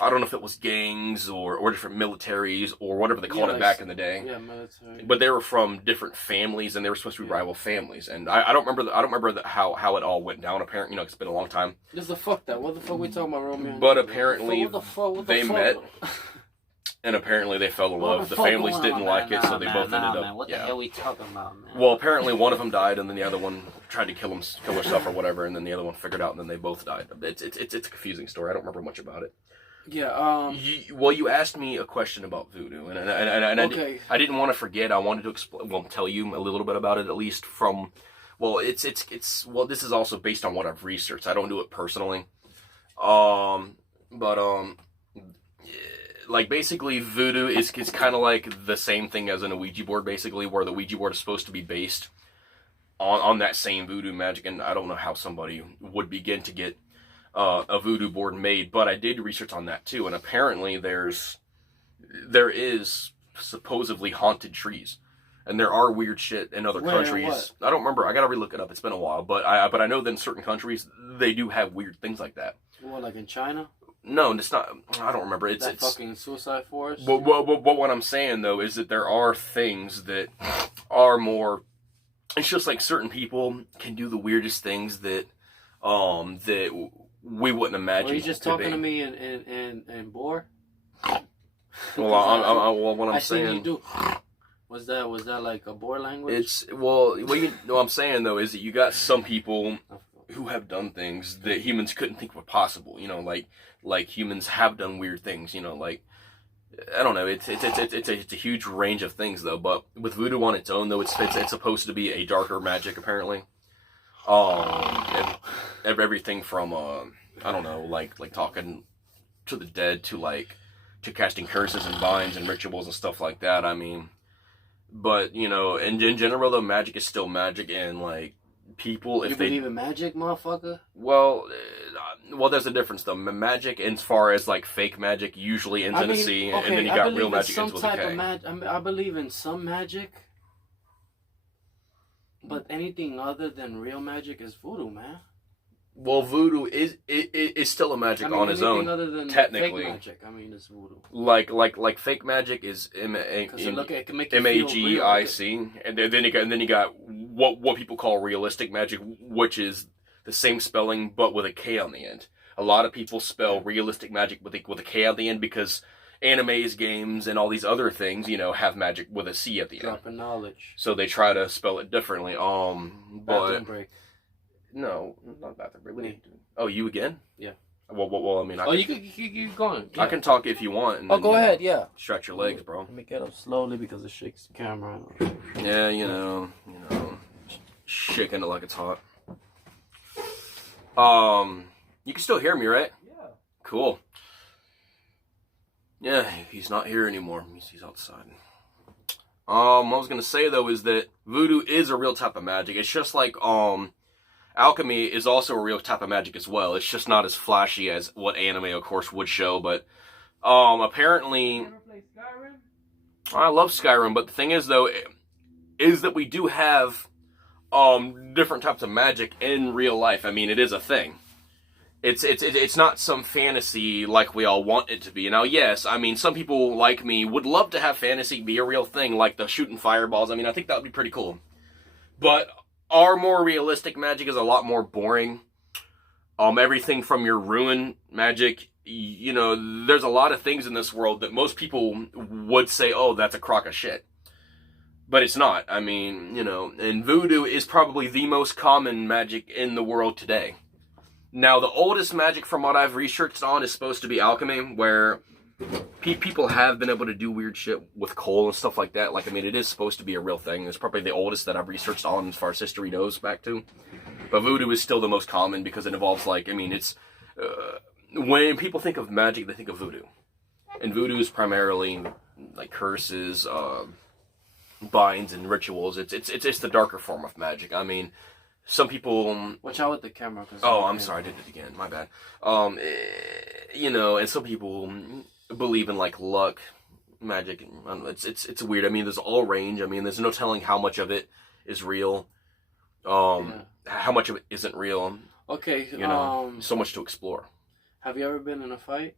I don't know if it was gangs or different militaries or whatever they called it back in the day. Yeah, military. But they were from different families and they were supposed to be rival families. And I don't remember how it all went down. Apparently, you know, it's been a long time. Just the fuck that. What the fuck we talking about, Romeo? But apparently they met. And apparently they fell in love. The families didn't like it, so they both ended up. Man. What the hell are we talking about, man? Well, apparently one of them died, and then the other one tried to kill herself or whatever, and then the other one figured out, and then they both died. It's a confusing story. I don't remember much about it. Yeah. You asked me a question about voodoo, and okay. I didn't want to forget. I wanted to tell you a little bit about it, at least from. Well, this is also based on what I've researched. I don't do it personally. Like basically voodoo is kind of like the same thing as an Ouija board, basically, where the Ouija board is supposed to be based on that same voodoo magic, and I don't know how somebody would begin to get a voodoo board made, but I did research on that too, and apparently there is supposedly haunted trees, and there are weird shit in other countries. I don't remember. I gotta relook it up. It's been a while, but I know that in certain countries they do have weird things like that. Well, like in China. No, it's not. I don't remember. It's fucking suicide forest. But what I'm saying though is that there are things that are more. It's just like certain people can do the weirdest things that we wouldn't imagine. Are you just talking to me in Boer? Well, what I'm saying. Seen you do. Was that like a Boer language? It's what I'm saying though is that you got some people who have done things that humans couldn't think were possible. You know, like humans have done weird things. You know, like I don't know. It's a huge range of things though. But with voodoo on its own though, it's supposed to be a darker magic apparently. Everything from I don't know, like talking to the dead to casting curses and vines and rituals and stuff like that. I mean, but you know, in general, though, magic is still magic, and like people, if they believe in magic, motherfucker. Well, there's a difference though. Magic, as far as like fake magic, usually ends in a C, and then you got real magic ends with a K. I believe in some magic. But anything other than real magic is voodoo, man. Well, voodoo is still a magic on its own. Other than technically, fake magic, I mean, it's voodoo. Like fake magic is MAGIC, and then you got what people call realistic magic, which is the same spelling but with a K on the end. A lot of people spell realistic magic with a K on the end because animes, games, and all these other things, you know, have magic with a C at the end. Dropping knowledge. So they try to spell it differently. Bathroom break. No, not bathroom break. What are you doing? Oh, you again? Yeah. Well, I mean, you keep going. Yeah. I can talk if you want. And go ahead. Yeah. Stretch your legs, bro. Let me get up slowly because it shakes the camera. Yeah, you know, shaking it like it's hot. You can still hear me, right? Yeah. Cool. Yeah, he's not here anymore. He's outside. What I was gonna say though is that voodoo is a real type of magic. It's just like alchemy is also a real type of magic as well. It's just not as flashy as what anime, of course, would show. But apparently, you ever play Skyrim? I love Skyrim, but the thing is, though, is that we do have different types of magic in real life. I mean, it is a thing. It's not some fantasy like we all want it to be. Now, yes, I mean, some people like me would love to have fantasy be a real thing, like the shooting fireballs. I mean, I think that would be pretty cool. But our more realistic magic is a lot more boring. Everything from your ruin magic, you know, there's a lot of things in this world that most people would say, oh, that's a crock of shit. But it's not. I mean, you know, and voodoo is probably the most common magic in the world today. Now, the oldest magic from what I've researched on is supposed to be alchemy, where people have been able to do weird shit with coal and stuff like that. Like, I mean, it is supposed to be a real thing. It's probably the oldest that I've researched on as far as history goes back to. But voodoo is still the most common because it involves, like, I mean, it's... when people think of magic, they think of voodoo. And voodoo is primarily, like, curses, binds, and rituals. It's the darker form of magic. I mean... Some people... Watch out with the camera. Oh, I'm sorry, I did it again. My bad. You know, and some people believe in, like, luck, magic. It's weird. I mean, there's all range. I mean, there's no telling how much of it is real. How much of it isn't real. Okay. You know, so much to explore. Have you ever been in a fight?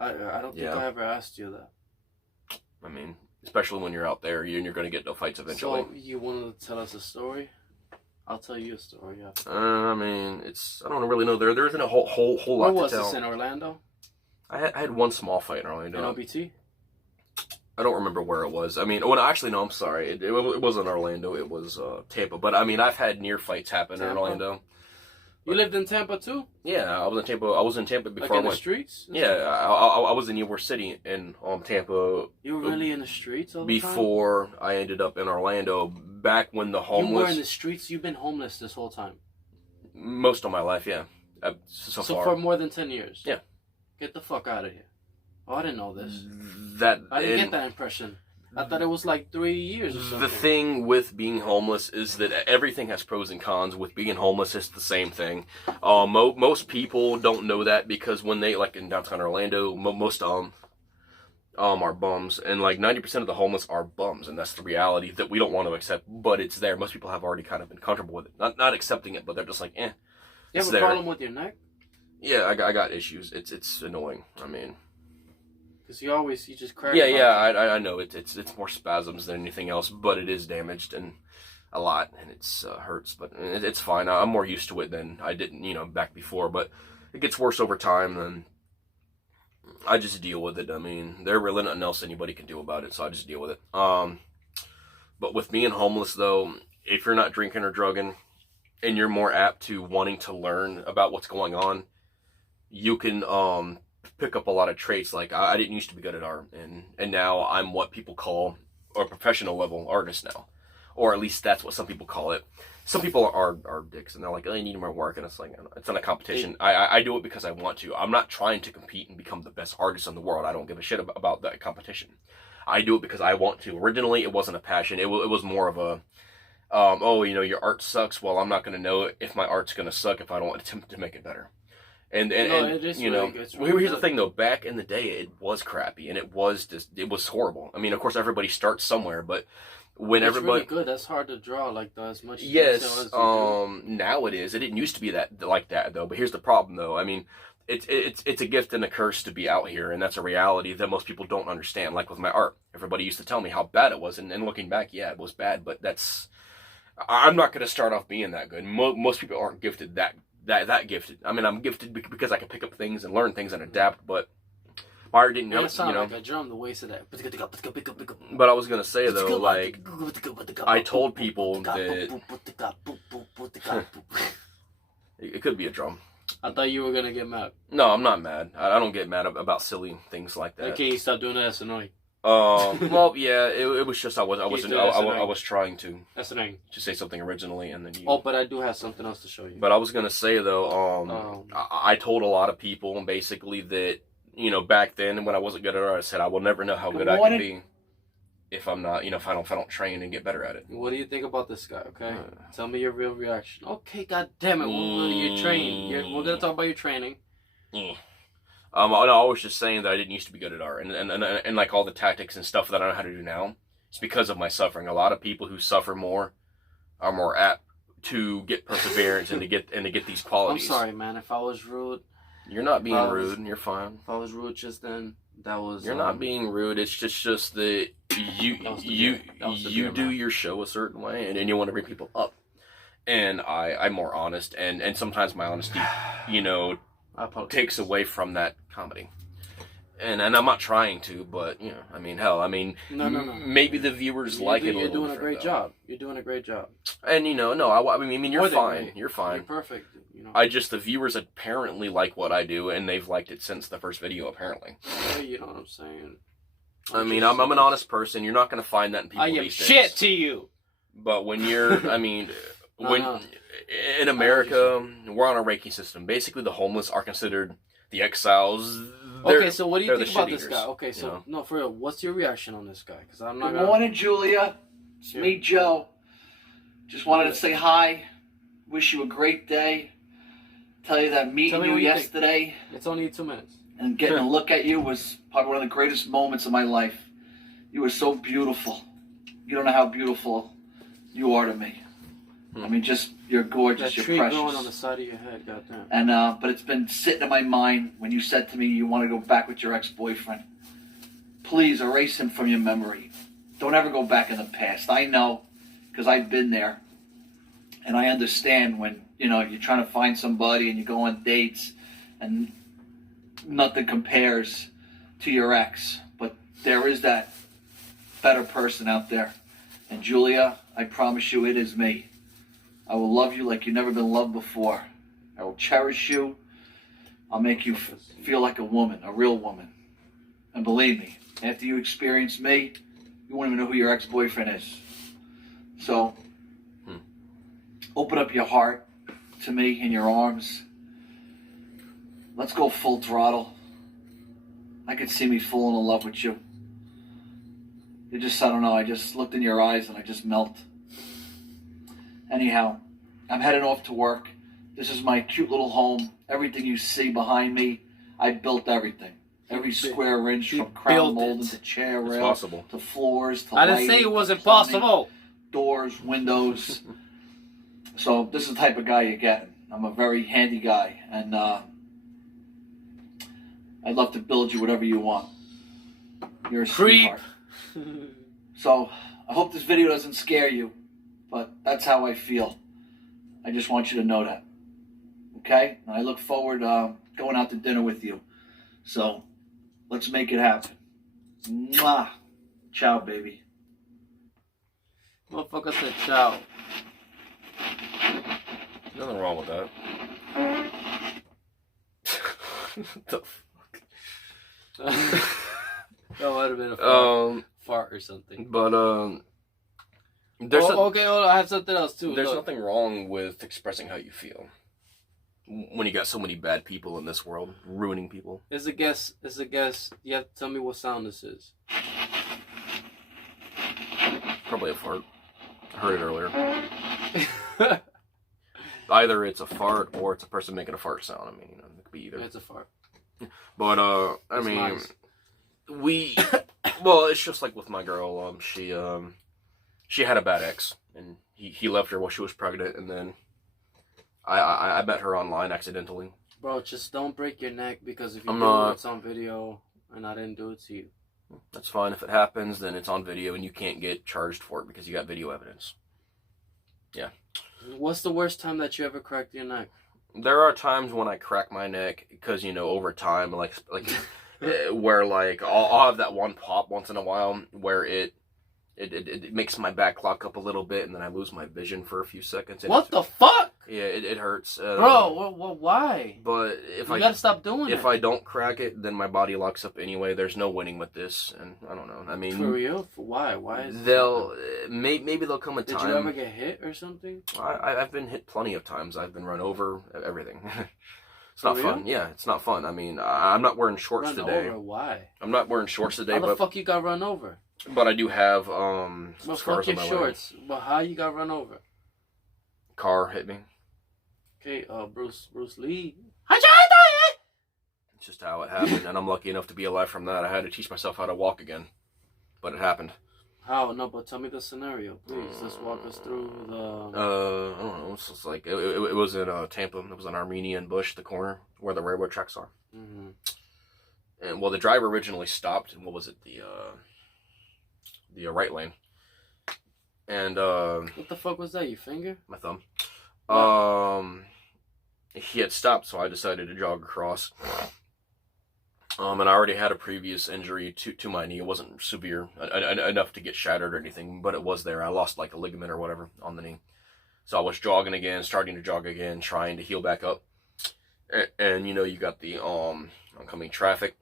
I don't think I ever asked you that. I mean, especially when you're out there, you're going to get into fights eventually. So, you wanted to tell us a story? I'll tell you a story after. I mean, I don't really know. There isn't a whole lot to tell. Where was this, in Orlando? I had one small fight in Orlando. In OBT? I don't remember where it was. I mean, well, actually, no, I'm sorry. It wasn't Orlando. It was Tampa. But, I mean, I've had near fights happen in Orlando. You lived in Tampa, too? Yeah, I was in Tampa. I was in Tampa before I went. The streets? Yeah, I was in Ybor City in Tampa. You were really in the streets all the time? Before I ended up in Orlando, back when the homeless... You were in the streets? You've been homeless this whole time? Most of my life, yeah. So far. For more than 10 years? Yeah. Get the fuck out of here. Oh, I didn't know this. I didn't get that impression. I thought it was like 3 years or something. The thing with being homeless is that everything has pros and cons. With being homeless, it's the same thing. Most people don't know that because when they, like in downtown Orlando, most are bums. And like 90% of the homeless are bums. And that's the reality that we don't want to accept. But it's there. Most people have already kind of been comfortable with it. Not accepting it, but they're just like, eh. You have a problem with your neck? Yeah, I got issues. It's annoying. I mean... Because you just crack. Yeah, I know it's more spasms than anything else, but it is damaged and a lot, and it's hurts, but it's fine. I'm more used to it than I didn't, back before, but it gets worse over time, and I just deal with it. I mean, there's really nothing else anybody can do about it, so I just deal with it. But with being homeless, though, if you're not drinking or drugging, and you're more apt to wanting to learn about what's going on, you can pick up a lot of traits. Like I didn't used to be good at art, and now I'm what people call a professional level artist now, or at least that's what some people call it. Some people are dicks and they're like, oh, I need more work, and it's like, it's not a competition. I do it because I want to. I'm not trying to compete and become the best artist in the world. I don't give a shit about that competition. I do it because I want to. Originally, it wasn't a passion. It was more of a your art sucks. Well, I'm not going to know if my art's going to suck if I don't attempt to make it better. And here's the thing though, back in the day it was crappy and it was horrible. I mean, of course everybody starts somewhere, but when it's everybody really good, that's hard to draw like that as much. Yes, as now it is. It didn't used to be like that though. But here's the problem though. I mean, it's a gift and a curse to be out here, and that's a reality that most people don't understand. Like with my art, everybody used to tell me how bad it was, and looking back, yeah, it was bad. But I'm not going to start off being that good. Most people aren't gifted that gifted. I mean, I'm gifted because I can pick up things and learn things and adapt, but my art didn't, sound like a drum the way to that. But I was going to say, though, like, I told people that it could be a drum. I thought you were going to get mad. No, I'm not mad. I don't get mad about silly things like that. Okay, you stop doing that. That's annoying. Well, yeah, it was just I was trying to. That's annoying. To say something originally, and then you. Oh, but I do have something else to show you. But I was gonna say though, I told a lot of people basically that back then when I wasn't good at art, I said I will never know how good I can be if I'm not, if I don't train and get better at it. What do you think about this guy? Okay, tell me your real reaction. Okay, god damn it, your training. We're gonna talk about your training. Yeah. I was just saying that I didn't used to be good at art, and like all the tactics and stuff that I know how to do now, it's because of my suffering. A lot of people who suffer more are more apt to get perseverance and to get these qualities. I'm sorry, man. If I was rude, you're not being rude. You're fine. If I was rude just then, that was. You're not being rude. It's just that you do your show a certain way, and you want to bring people up. And I'm more honest, and sometimes my honesty, takes away from that comedy. And I'm not trying to, but hell, no. Maybe the viewers like it. You're doing a great job. You're doing a great job. And you're fine. You're fine. You're perfect. The viewers apparently like what I do, and they've liked it since the first video. Apparently. Yeah, you know what I'm saying. I'm an honest person. You're not going to find that in people. I am shit to you. But when you're, in America, we're on a Reiki system. Basically, the homeless are considered the exiles. Okay, so what do you think about this guy? Okay, so no, for real, what's your reaction on this guy? Because I'm not. Good morning, Julia. It's me, Joe. Just wanted to say hi. Wish you a great day. Tell you that meeting you yesterday. It's only 2 minutes. And getting a look at you was probably one of the greatest moments of my life. You were so beautiful. You don't know how beautiful you are to me. You're gorgeous. You're precious. That tree growing on the side of your head, goddamn. And but it's been sitting in my mind when you said to me you want to go back with your ex-boyfriend. Please erase him from your memory. Don't ever go back in the past. I know, because I've been there, and I understand when you're trying to find somebody and you go on dates, and nothing compares to your ex. But there is that better person out there, and Julia, I promise you, it is me. I will love you like you've never been loved before. I will cherish you. I'll make you feel like a woman, a real woman. And believe me, after you experience me, you won't even know who your ex-boyfriend is. So, open up your heart to me in your arms. Let's go full throttle. I could see me falling in love with you. I don't know, I just looked in your eyes and I just melt. Anyhow, I'm heading off to work. This is my cute little home. Everything you see behind me, I built everything. Every square inch, from crown molding to chair rail to floors to lighting. I didn't say it wasn't possible. Doors, windows. So this is the type of guy you're getting. I'm a very handy guy, and I'd love to build you whatever you want. You're a sweetheart. So I hope this video doesn't scare you. But that's how I feel. I just want you to know that. Okay? And I look forward going out to dinner with you. So, let's make it happen. Mwah. Ciao, baby. Motherfucker said ciao. Nothing wrong with that. What the fuck? That might have been a fart or something. But, I have something else too. There's nothing wrong with expressing how you feel when you got so many bad people in this world ruining people. As a guess. You have to tell me what sound this is. Probably a fart. I heard it earlier. Either it's a fart or it's a person making a fart sound. It could be either. It's a fart. But nice. Well, it's just like with my girl. She had a bad ex, and he left her while she was pregnant, and then I met her online accidentally. Bro, just don't break your neck, because if you do, it's on video, and I didn't do it to you. That's fine. If it happens, then it's on video, and you can't get charged for it because you got video evidence. Yeah. What's the worst time that you ever cracked your neck? There are times when I crack my neck because, over time, like where, I'll have that one pop once in a while where it makes my back lock up a little bit, and then I lose my vision for a few seconds. What the fuck? Yeah, it hurts. Bro, why? But you gotta stop doing it. If I don't crack it, then my body locks up anyway. There's no winning with this, and I don't know. For real? Why? Why is maybe there'll come a time. Did you ever get hit or something? I've been hit plenty of times. I've been run over. Everything. It's not fun. Yeah, it's not fun. I'm not wearing shorts today. Over? Why? I'm not wearing shorts today. How the fuck you got run over? But I do have scars on my shorts. But how you got run over? Car hit me. Okay, Bruce Lee. just how it happened, and I'm lucky enough to be alive from that. I had to teach myself how to walk again, but it happened. How? No, but tell me the scenario, please. Let's walk us through the... I don't know. It's just like, it was in Tampa. It was on Armenia and Bush, the corner where the railroad tracks are. Mm-hmm. And, well, the driver originally stopped in, what was it, the right lane. And, what the fuck was that, your finger? My thumb. He had stopped, so I decided to jog across. And I already had a previous injury to my knee. It wasn't severe enough to get shattered or anything, but it was there. I lost like a ligament or whatever on the knee. So I was jogging again, starting to jog again, trying to heal back up. And you know, you got the oncoming traffic.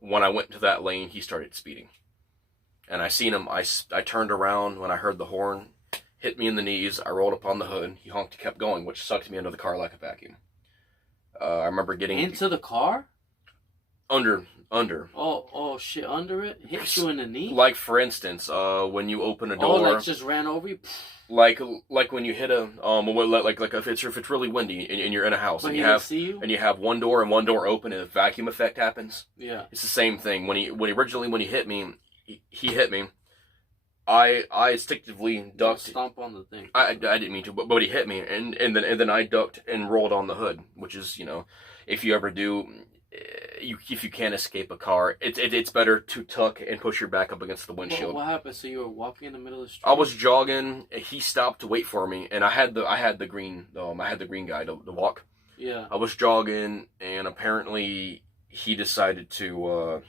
When I went to that lane, he started speeding. And I seen him. I turned around when I heard the horn, hit me in the knees. I rolled up on the hood. He honked, kept going, which sucked me into the car like a vacuum. I remember getting... Into the car? Under. Oh shit, under it? Hit you in the knee? Like, for instance, when you open a door... Oh, like just ran over you? Like when you hit a... like if it's really windy and you're in a house, but and you didn't see you? And you have one door and one door open and a vacuum effect happens. Yeah. It's the same thing. When he hit me, he hit me. I instinctively ducked. Stomp on the thing. I didn't mean to, but he hit me, and then I ducked and rolled on the hood, which is, you know, if you ever do, if you can't escape a car, it's better to tuck and push your back up against the windshield. What happened? So you were walking in the middle of the street? I was jogging. He stopped to wait for me, and I had the green guy to walk. Yeah. I was jogging, and apparently he decided to.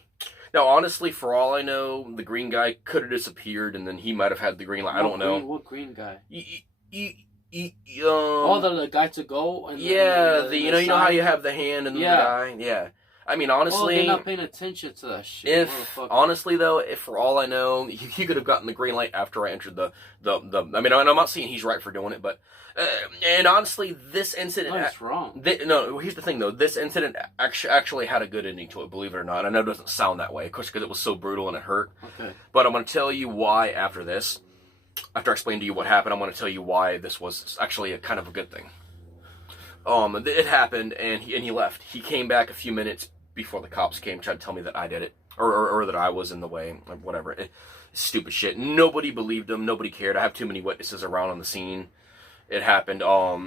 Now, honestly, for all I know, the green guy could have disappeared, and then he might have had the green light. I don't know. What green guy? Oh, the guy to go. And yeah, you know how you have the hand and the guy. Yeah, I mean, honestly, they're not paying attention to that shit. Honestly though, if for all I know, he could have gotten the green light after I entered the. I mean, I'm not saying he's right for doing it, but and honestly, this incident. That's wrong. No, here's the thing though. This incident actually had a good ending to it. Believe it or not, I know it doesn't sound that way, of course, because it was so brutal and it hurt. Okay. But I'm going to tell you why after this. After I explain to you what happened, I'm going to tell you why this was actually a kind of a good thing. It happened, and he left. He came back a few minutes before the cops came, tried to tell me that I did it, or that I was in the way, or whatever. Stupid shit. Nobody believed him. Nobody cared. I have too many witnesses around on the scene. It happened.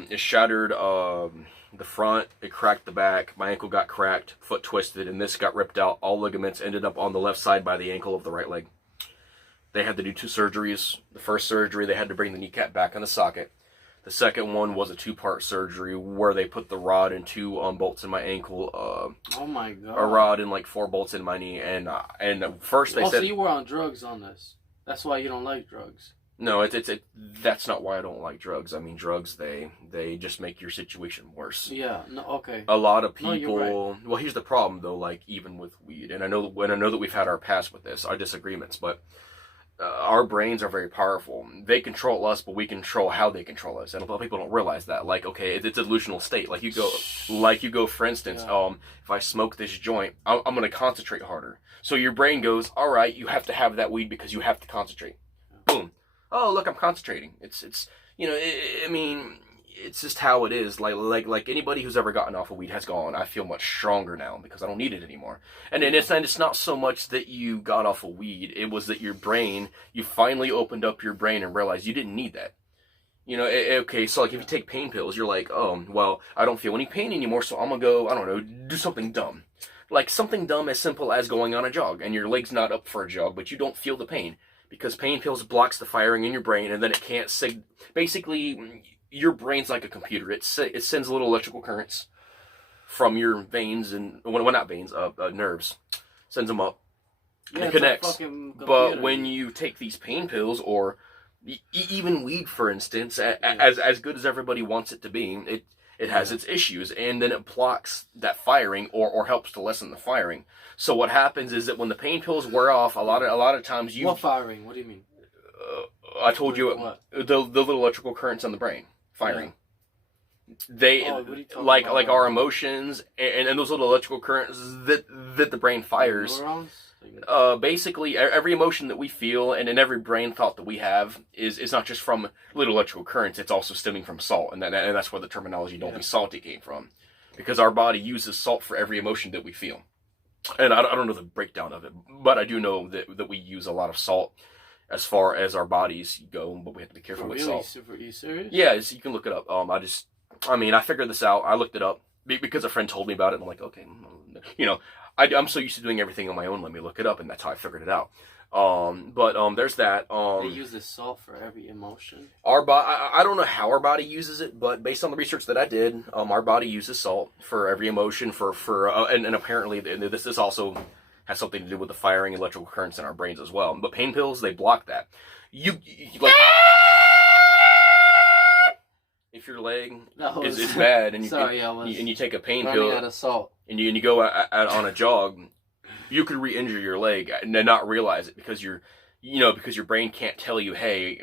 It shattered the front. It cracked the back. My ankle got cracked. Foot twisted, and this got ripped out. All ligaments ended up on the left side by the ankle of the right leg. They had to do 2 surgeries. The first surgery, they had to bring the kneecap back in the socket. The second one was a 2-part surgery where they put the rod and 2 bolts in my ankle. Oh my god! A rod and like 4 bolts in my knee, and first they said. So you were on drugs on this. That's why you don't like drugs. No, that's not why I don't like drugs. I mean, drugs they just make your situation worse. Yeah. No. Okay. A lot of people. No, you're right. Well, here's the problem though. Like even with weed, and I know that we've had our past with this, our disagreements, but. Our brains are very powerful. They control us, but we control how they control us. And a lot of people don't realize that. Like, okay, it's a delusional state. Like you go, for instance, if I smoke this joint, I'm going to concentrate harder. So your brain goes, all right, you have to have that weed because you have to concentrate. Boom. Oh, look, I'm concentrating. It's you know, I mean, it's just how it is. Like anybody who's ever gotten off of weed has gone, I feel much stronger now because I don't need it anymore. And it's not so much that you got off of weed. It was that you finally opened up your brain and realized you didn't need that. You know, okay, so like if you take pain pills, you're like, oh, well, I don't feel any pain anymore, so I'm gonna go, I don't know, do something dumb. Like something dumb as simple as going on a jog, and your leg's not up for a jog, but you don't feel the pain. Because pain pills blocks the firing in your brain, and then it can't basically... Your brain's like a computer. It sends little electrical currents from your veins and not veins, nerves. Sends them up. And it connects. But when you take these pain pills or even weed, for instance, as good as everybody wants it to be, it has its issues, and then it blocks that firing or helps to lessen the firing. So what happens is that when the pain pills wear off, a lot of times you. What firing? What do you mean? I told you the little electrical currents in the brain. Firing. They like our emotions and those little electrical currents that the brain fires. Basically, every emotion that we feel and every brain thought that we have is not just from little electrical currents. It's also stemming from salt, and that's where the terminology "don't be salty" came from. because our body uses salt for every emotion that we feel. And I don't know the breakdown of it, but I do know that we use a lot of salt as far as our bodies go, but we have to be careful with salt. Are you serious? Yeah, you can look it up. I figured this out. I looked it up because a friend told me about it, and I'm like, okay, I'm so used to doing everything on my own. Let me look it up, and that's how I figured it out. There's that. They use this salt for every emotion. I don't know how our body uses it, but based on the research that I did, our body uses salt for every emotion. And apparently this also has something to do with the firing electrical currents in our brains as well. But pain pills, they block that. You like. If your leg is bad and you take a pain pill out of salt. and you go out on a jog, you could re-injure your leg and not realize it because your brain can't tell you, hey,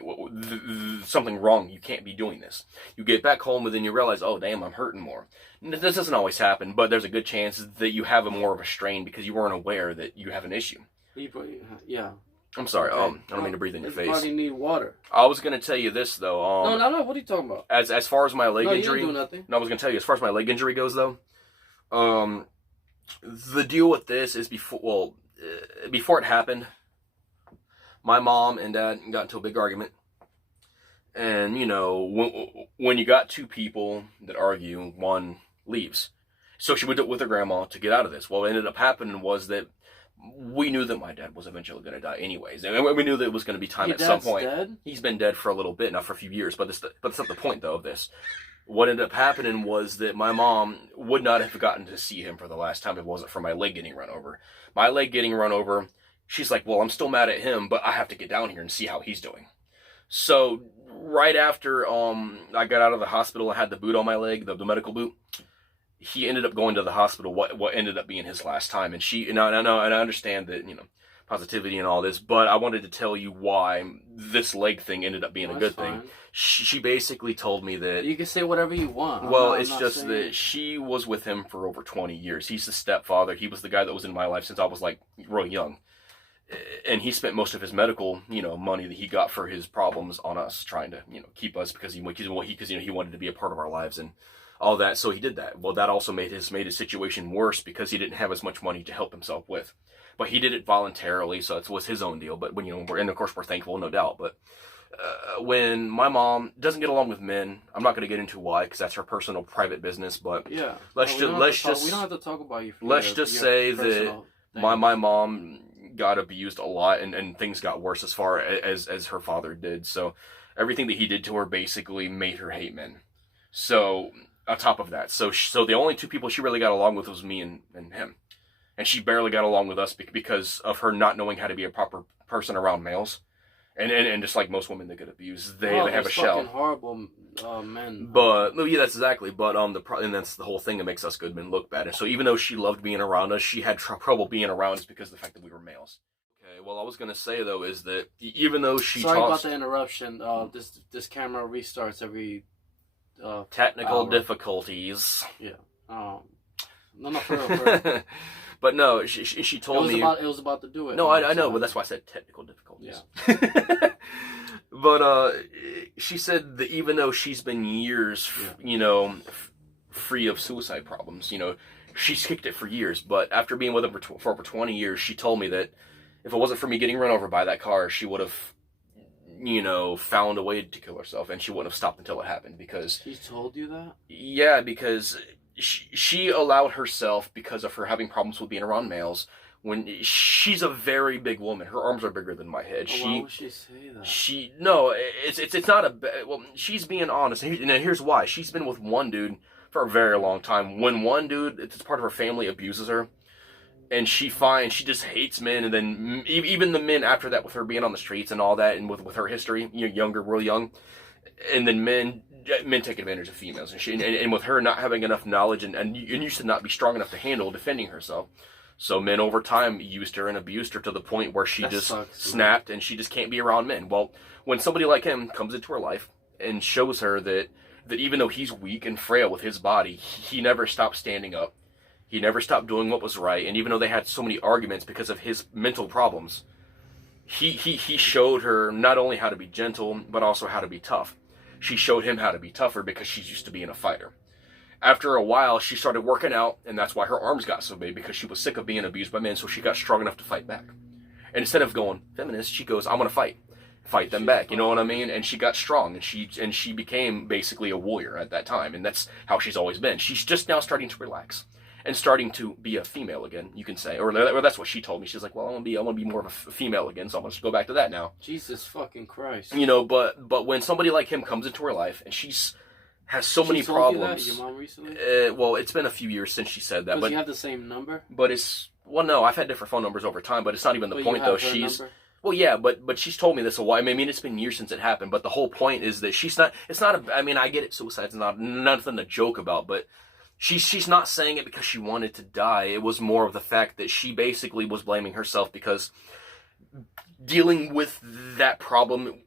something wrong. You can't be doing this. You get back home and then you realize, oh damn, I'm hurting more. This doesn't always happen, but there's a good chance that you have more of a strain because you weren't aware that you have an issue. Yeah. I'm sorry. I don't mean to breathe in your face. You probably need water. I was gonna tell you this though. No. What are you talking about? As far as my leg injury, you didn't do nothing. No, I was gonna tell you as far as my leg injury goes though. The deal with this is before it happened, my mom and dad got into a big argument. And when you got two people that argue, one leaves. So she went up with her grandma to get out of this. Well, what ended up happening was that we knew that my dad was eventually going to die anyways. And we knew that it was going to be time at some point. Dead? He's been dead for a little bit, not for a few years, but that's not the point, though, of this. What ended up happening was that my mom would not have gotten to see him for the last time if it wasn't for my leg getting run over. My leg getting run over, she's like, well, I'm still mad at him, but I have to get down here and see how he's doing. So right after I got out of the hospital, I had the boot on my leg, the medical boot. He ended up going to the hospital, what ended up being his last time. And I know, and I understand that, positivity and all this, but I wanted to tell you why this leg thing ended up being a good thing. She basically told me that... You can say whatever you want. Well, it's just that she was with him for over 20 years. He's the stepfather. He was the guy that was in my life since I was, real young. And he spent most of his medical, money that he got for his problems on us, trying to, keep us because he wanted to be a part of our lives and all that. So he did that. Well, that also made his situation worse because he didn't have as much money to help himself with. But he did it voluntarily, so it was his own deal. But of course we're thankful, no doubt. But when my mom doesn't get along with men, I'm not going to get into why because that's her personal, private business. But yeah, we don't have to talk about you. Let's just say that my mom got abused a lot, and things got worse as far as her father did. So everything that he did to her basically made her hate men. So on top of that, so the only two people she really got along with was me and him. And she barely got along with us because of her not knowing how to be a proper person around males. And just like most women that get abused, they have a shell. Fucking horrible men. But yeah, that's exactly. But and that's the whole thing that makes us good men look bad. And so even though she loved being around us, she had trouble being around us because of the fact that we were males. Okay. Well, I was gonna say though is that even though sorry about the interruption. This camera restarts every technical hour. Difficulties. Yeah. No, for real. But no, she told me it was about to do it. No, I know, but that's why I said technical difficulties. Yeah. But she said that even though she's been years, free of suicide problems, she's kicked it for years. But after being with him for over 20 years, she told me that if it wasn't for me getting run over by that car, she would have, found a way to kill herself, and she wouldn't have stopped until it happened. Because she told you that? Yeah, because she allowed herself, because of her having problems with being around males, when she's a very big woman. Her arms are bigger than my head. Why would she say that? It's not she's being honest. And here's why. She's been with one dude for a very long time. When one dude, it's part of her family, abuses her, and she just hates men, and then even the men after that, with her being on the streets and all that, and with her history, real young, and then men take advantage of females, and with her not having enough knowledge and used to not be strong enough to handle defending herself, so men over time used her and abused her to the point where she snapped, and she just can't be around men. Well, when somebody like him comes into her life and shows her that even though he's weak and frail with his body, he never stopped standing up, he never stopped doing what was right, and even though they had so many arguments because of his mental problems, he showed her not only how to be gentle but also how to be tough. She showed him how to be tougher because she's used to being a fighter. After a while, she started working out, and that's why her arms got so big, because she was sick of being abused by men, so she got strong enough to fight back. And instead of going feminist, she goes, I'm going to fight them back, you know what I mean? And she got strong, and she became basically a warrior at that time, and that's how she's always been. She's just now starting to relax and starting to be a female again, you can say, or that's what she told me. She's like, well, I want to be more of a female again, so I'm going to go back to that now. Jesus fucking Christ. You know, but when somebody like him comes into her life, and has so many problems. You that? Your mom recently? Well, it's been a few years since she said that. But you have the same number? But no, I've had different phone numbers over time, but it's not even the point, though. Number? Well, yeah, but she's told me this a while. I mean, it's been years since it happened, but the whole point is that I mean, I get it, suicide's nothing to joke about, but she's not saying it because she wanted to die. It was more of the fact that she basically was blaming herself because dealing with that problem,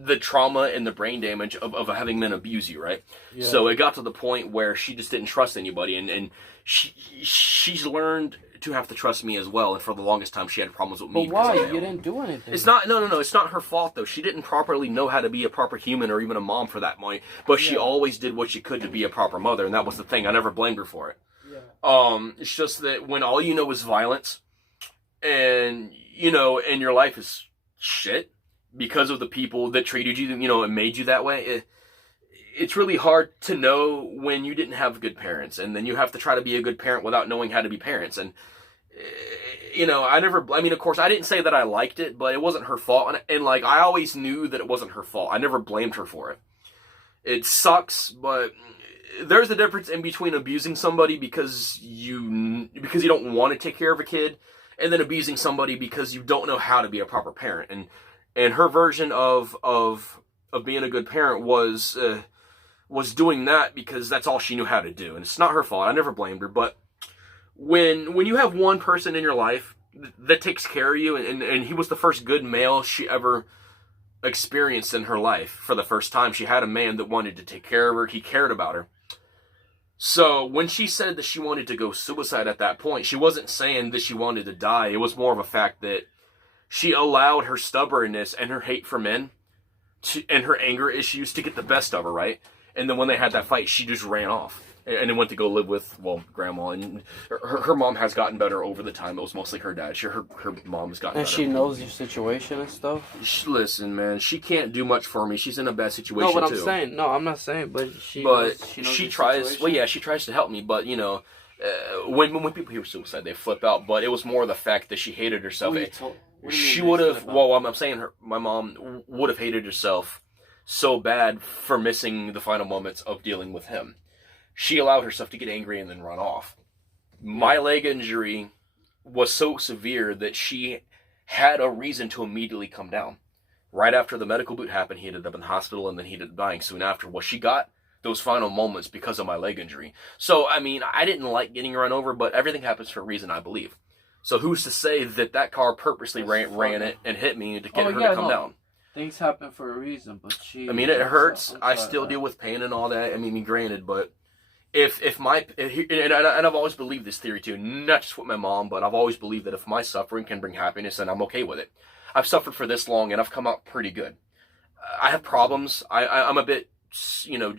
the trauma and the brain damage of having men abuse you, right? Yeah. So it got to the point where she just didn't trust anybody, and she's learned to have to trust me as well, and for the longest time she had problems with me. But why? You didn't do anything. It's not, no, it's not her fault, though. She didn't properly know how to be a proper human or even a mom for that point, but she always did what she could to be a proper mother, and that was the thing. I never blamed her for it. Yeah. It's just that when all you know is violence, and, you know, and your life is shit, because of the people that treated you, you know, and made you that way, it's really hard to know when you didn't have good parents, and then you have to try to be a good parent without knowing how to be parents. And, you know, I mean, of course, I didn't say that I liked it, but it wasn't her fault, and like, I always knew that it wasn't her fault. I never blamed her for it. It sucks, but there's a difference in between abusing somebody because you don't want to take care of a kid, and then abusing somebody because you don't know how to be a proper parent. And her version of being a good parent was doing that because that's all she knew how to do. And it's not her fault. I never blamed her. But when you have one person in your life that takes care of you, and he was the first good male she ever experienced in her life. For the first time, she had a man that wanted to take care of her. He cared about her. So when she said that she wanted to go suicide at that point, she wasn't saying that she wanted to die. It was more of a fact that she allowed her stubbornness and her hate for men and her anger issues to get the best of her, right? And then when they had that fight, she just ran off and then went to go live with, well, grandma. And her mom has gotten better over the time. It was mostly her dad. Her mom has gotten better. And she knows your situation and stuff? Listen, man, she can't do much for me. She's in a bad situation, too. I'm not saying, but she knows she tries, situation? Well, yeah, she tries to help me, but, you know, when people hear suicide, they flip out. But it was more the fact that she hated herself. She would have, well, I'm saying my mom would have hated herself so bad for missing the final moments of dealing with him. She allowed herself to get angry and then run off. My leg injury was so severe that she had a reason to immediately come down. Right after the medical boot happened, he ended up in the hospital, and then he ended up dying soon after. Well, she got those final moments because of my leg injury. So, I mean, I didn't like getting run over, but everything happens for a reason, I believe. So who's to say that car purposely ran it and hit me to get her to come down? Things happen for a reason, but I mean, it hurts. I still deal with pain and all that. I mean, granted, but and I've always believed this theory too, not just with my mom, but I've always believed that if my suffering can bring happiness, then I'm okay with it. I've suffered for this long, and I've come out pretty good. I have problems. I'm a bit, you know,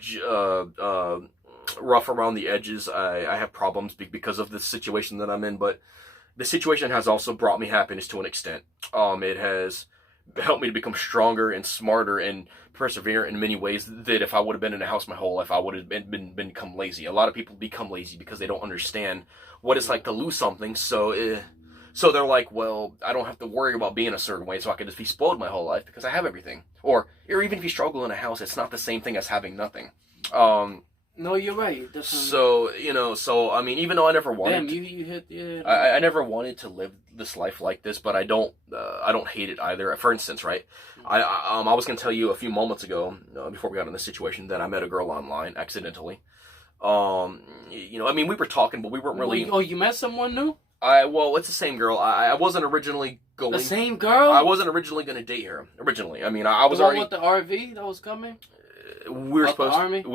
rough around the edges. I have problems because of the situation that I'm in, but the situation has also brought me happiness to an extent. It has helped me to become stronger and smarter and persevere in many ways that if I would have been in a house my whole life, I would have become lazy. A lot of people become lazy because they don't understand what it's like to lose something. So they're like, well, I don't have to worry about being a certain way, so I can just be spoiled my whole life because I have everything. Or even if you struggle in a house, it's not the same thing as having nothing. No, you're right. So, you know, I mean, even though I never wanted you hit the... I never wanted to live this life like this, but I don't hate it either. For instance, right, I was going to tell you a few moments ago, before we got in this situation, that I met a girl online, accidentally. You know, I mean, we were talking, but we weren't really... Oh, you met someone new? Well, it's the same girl. I wasn't originally going... The same girl? I wasn't originally going to date her, originally. I mean, I was already... with the RV that was coming? We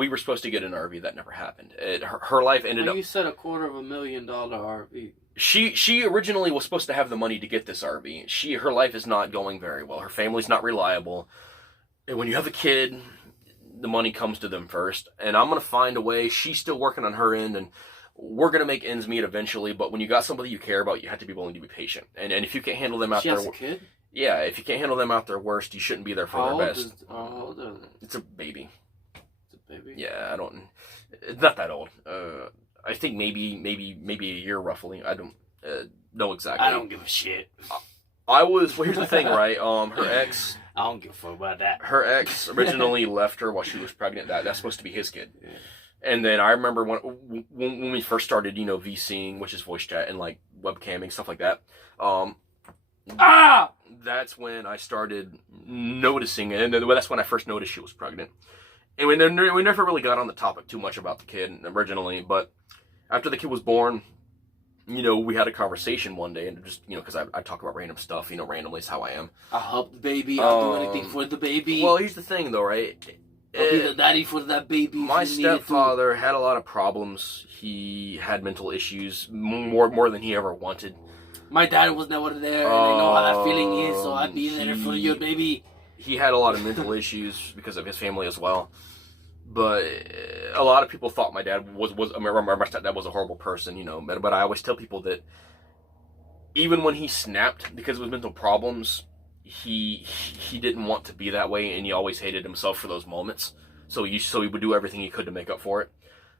were supposed to get an RV. That never happened. Her life ended up... You said $250,000 RV. She originally was supposed to have the money to get this RV. Her life is not going very well. Her family's not reliable. And when you have a kid, the money comes to them first, and I'm going to find a way. She's still working on her end, and we're going to make ends meet eventually, but when you got somebody you care about, you have to be willing to be patient. And if you can't handle them out there... She has a kid? Yeah, if you can't handle them out their worst, you shouldn't be there for their best. How old is it? It's a baby. It's a baby? Yeah, it's not that old. I think maybe a year roughly. I don't know exactly. I don't give a shit. Well, here's the thing, right? Her ex... I don't give a fuck about that. Her ex originally left her while she was pregnant. That's supposed to be his kid. Yeah. And then I remember when we first started, VCing, which is voice chat and like webcamming, stuff like that. That's when I started noticing it. And that's when I first noticed she was pregnant. And we never really got on the topic too much about the kid originally. But after the kid was born, we had a conversation one day, and just, because I talk about random stuff, randomly is how I am. I'll help the baby. I'll do anything for the baby. Well, here's the thing, though, right? I'll be the daddy for that baby. My stepfather had a lot of problems. He had mental issues, more than he ever wanted. My dad was never there, and I know how that feeling is, so I'd be there for your baby. He had a lot of mental issues because of his family as well. But a lot of people thought my dad my stepdad was a horrible person, But I always tell people that even when he snapped because of his mental problems, he didn't want to be that way, and he always hated himself for those moments. So he would do everything he could to make up for it.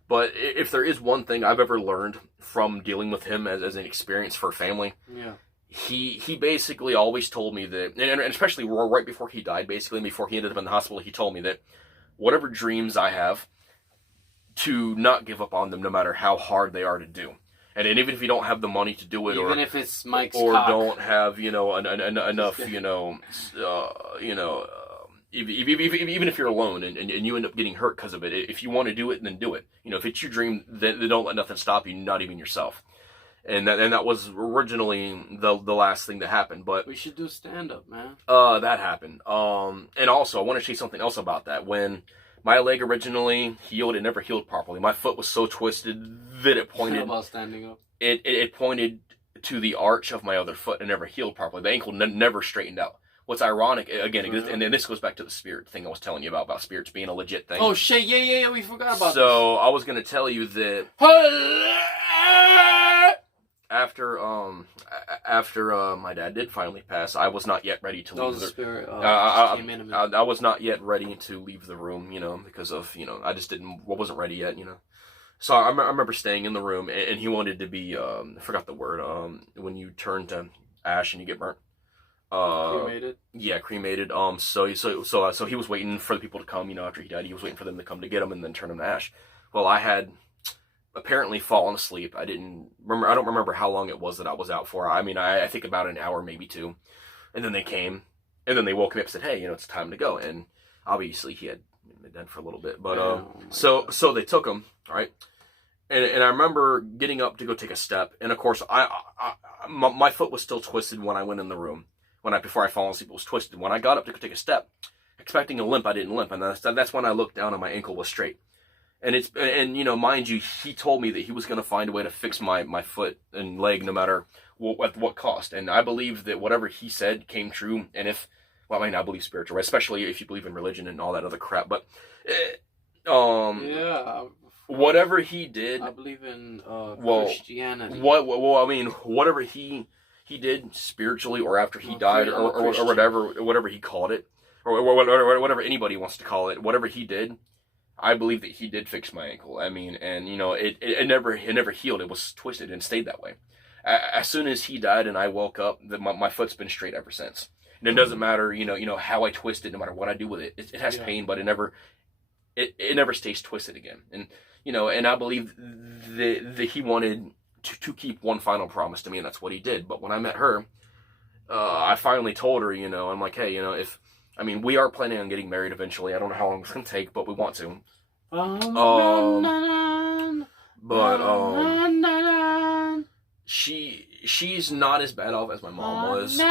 But if there is one thing I've ever learned from dealing with him as an experience for family, he basically always told me that, and especially right before he died, basically, before he ended up in the hospital, he told me that whatever dreams I have, to not give up on them no matter how hard they are to do. And even if you don't have the money to do it, even if it's Mike's or cock. Don't have enough even if you're alone and you end up getting hurt because of it, if you want to do it, then do it. If it's your dream, then don't let nothing stop you, not even yourself. And that was originally the last thing that happened. But we should do stand up, man. That happened. And also I want to say something else about that. When my leg originally healed, it never healed properly. My foot was so twisted that it pointed... about standing up? It pointed to the arch of my other foot and never healed properly. The ankle never straightened out. What's ironic, again, and then this goes back to the spirit thing I was telling you about spirits being a legit thing. Oh, shit, yeah, we forgot about So, I was going to tell you that... After my dad did finally pass, I was not yet ready to leave the spirit. I was not yet ready to leave the room, because of, I just wasn't ready yet, So I remember staying in the room, and he wanted to be, I forgot the word, when you turn to ash and you get burnt. Cremated? Yeah, cremated. So he was waiting for the people to come, after he died. He was waiting for them to come to get him and then turn him to ash. Well, I had apparently fallen asleep. I don't remember how long it was that I was out for. I mean, I think about an hour, maybe two. And then they came, and then they woke me up and said, hey, it's time to go. And obviously he had been dead for a little bit. But so they took him, right? And I remember getting up to go take a step. And of course, my foot was still twisted when I went in the room. Before I fell asleep, it was twisted. When I got up to go take a step, expecting a limp, I didn't limp. And that's when I looked down and my ankle was straight. And mind you, he told me that he was going to find a way to fix my foot and leg no matter what cost. And I believe that whatever he said came true. And I believe spiritual, right? Especially if you believe in religion and all that other crap. But, whatever he did. I believe in Christianity. Whatever he did spiritually or after he died or whatever he called it, or whatever anybody wants to call it, whatever he did, I believe that he did fix my ankle. I mean, and it never healed. It was twisted and stayed that way. As soon as he died and I woke up, my foot's been straight ever since. And it doesn't matter, how I twist it, no matter what I do with it. It has pain, but it never stays twisted again. And and I believe that he wanted to keep one final promise to me, and that's what he did. But when I met her, I finally told her, I'm like, hey, we are planning on getting married eventually. I don't know how long it's going to take, but we want to. She's not as bad off as my mom was. What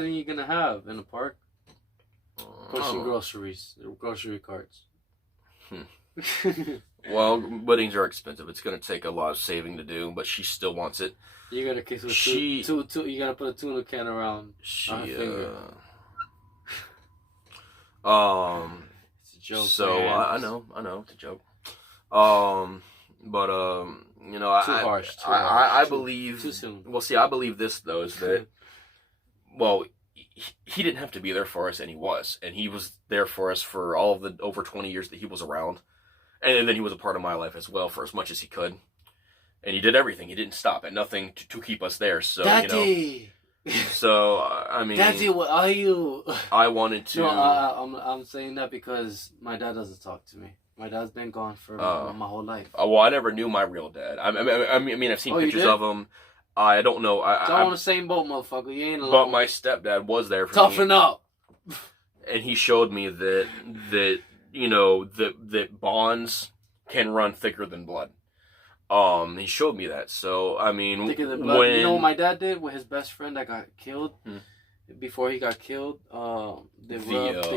are you going to have in the park? Pushing grocery carts. Well, weddings are expensive. It's going to take a lot of saving to do, but she still wants it. You're going to kiss with two. You're going to put a tuna can around her finger. It's a joke. So I know it's a joke. But you know, too harsh. I believe. Too soon. Well, see, I believe this though is that, well, he didn't have to be there for us, and he was there for us for all of the over 20 years that he was around, and then he was a part of my life as well for as much as he could, and he did everything. He didn't stop at nothing to keep us there. So Daddy! You know. So I mean, Daddy, what are you? I wanted to. No, I'm saying that because my dad doesn't talk to me. My dad's been gone for my whole life. Well, I never knew my real dad. I mean, I've seen pictures of him. I don't know. I'm on the same boat, motherfucker. You ain't alone. But my stepdad was there for me. Toughen up. And he showed me that you know that bonds can run thicker than blood. He showed me that. So I mean, thicker than blood. You know what my dad did with his best friend that got killed? Before he got killed, they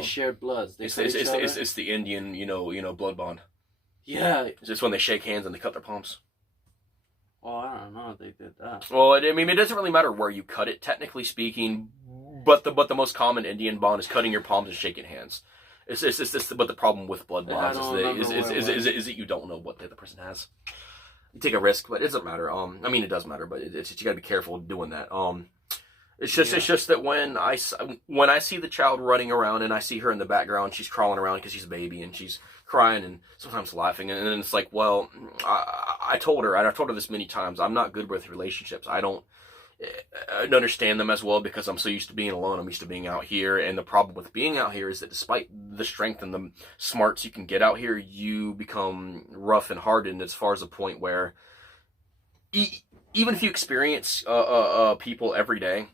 shared bloods. It's the Indian, you know, blood bond. Yeah. It's just when they shake hands and they cut their palms. Oh, I don't know if they did that. Well, I mean, it doesn't really matter where you cut it, technically speaking. But the most common Indian bond is cutting your palms and shaking hands. But the problem with blood bonds is that you don't know what the other person has. You take a risk, but it doesn't matter. I mean, it does matter, but you got to be careful doing that. It's just that when I see the child running around and I see her in the background, she's crawling around because she's a baby and she's crying and sometimes laughing, and then it's like, well, I told her, and I've told her this many times, I'm not good with relationships. I don't understand them as well because I'm so used to being alone. I'm used to being out here, and the problem with being out here is that despite the strength and the smarts you can get out here, you become rough and hardened as far as a point where even if you experience people every day,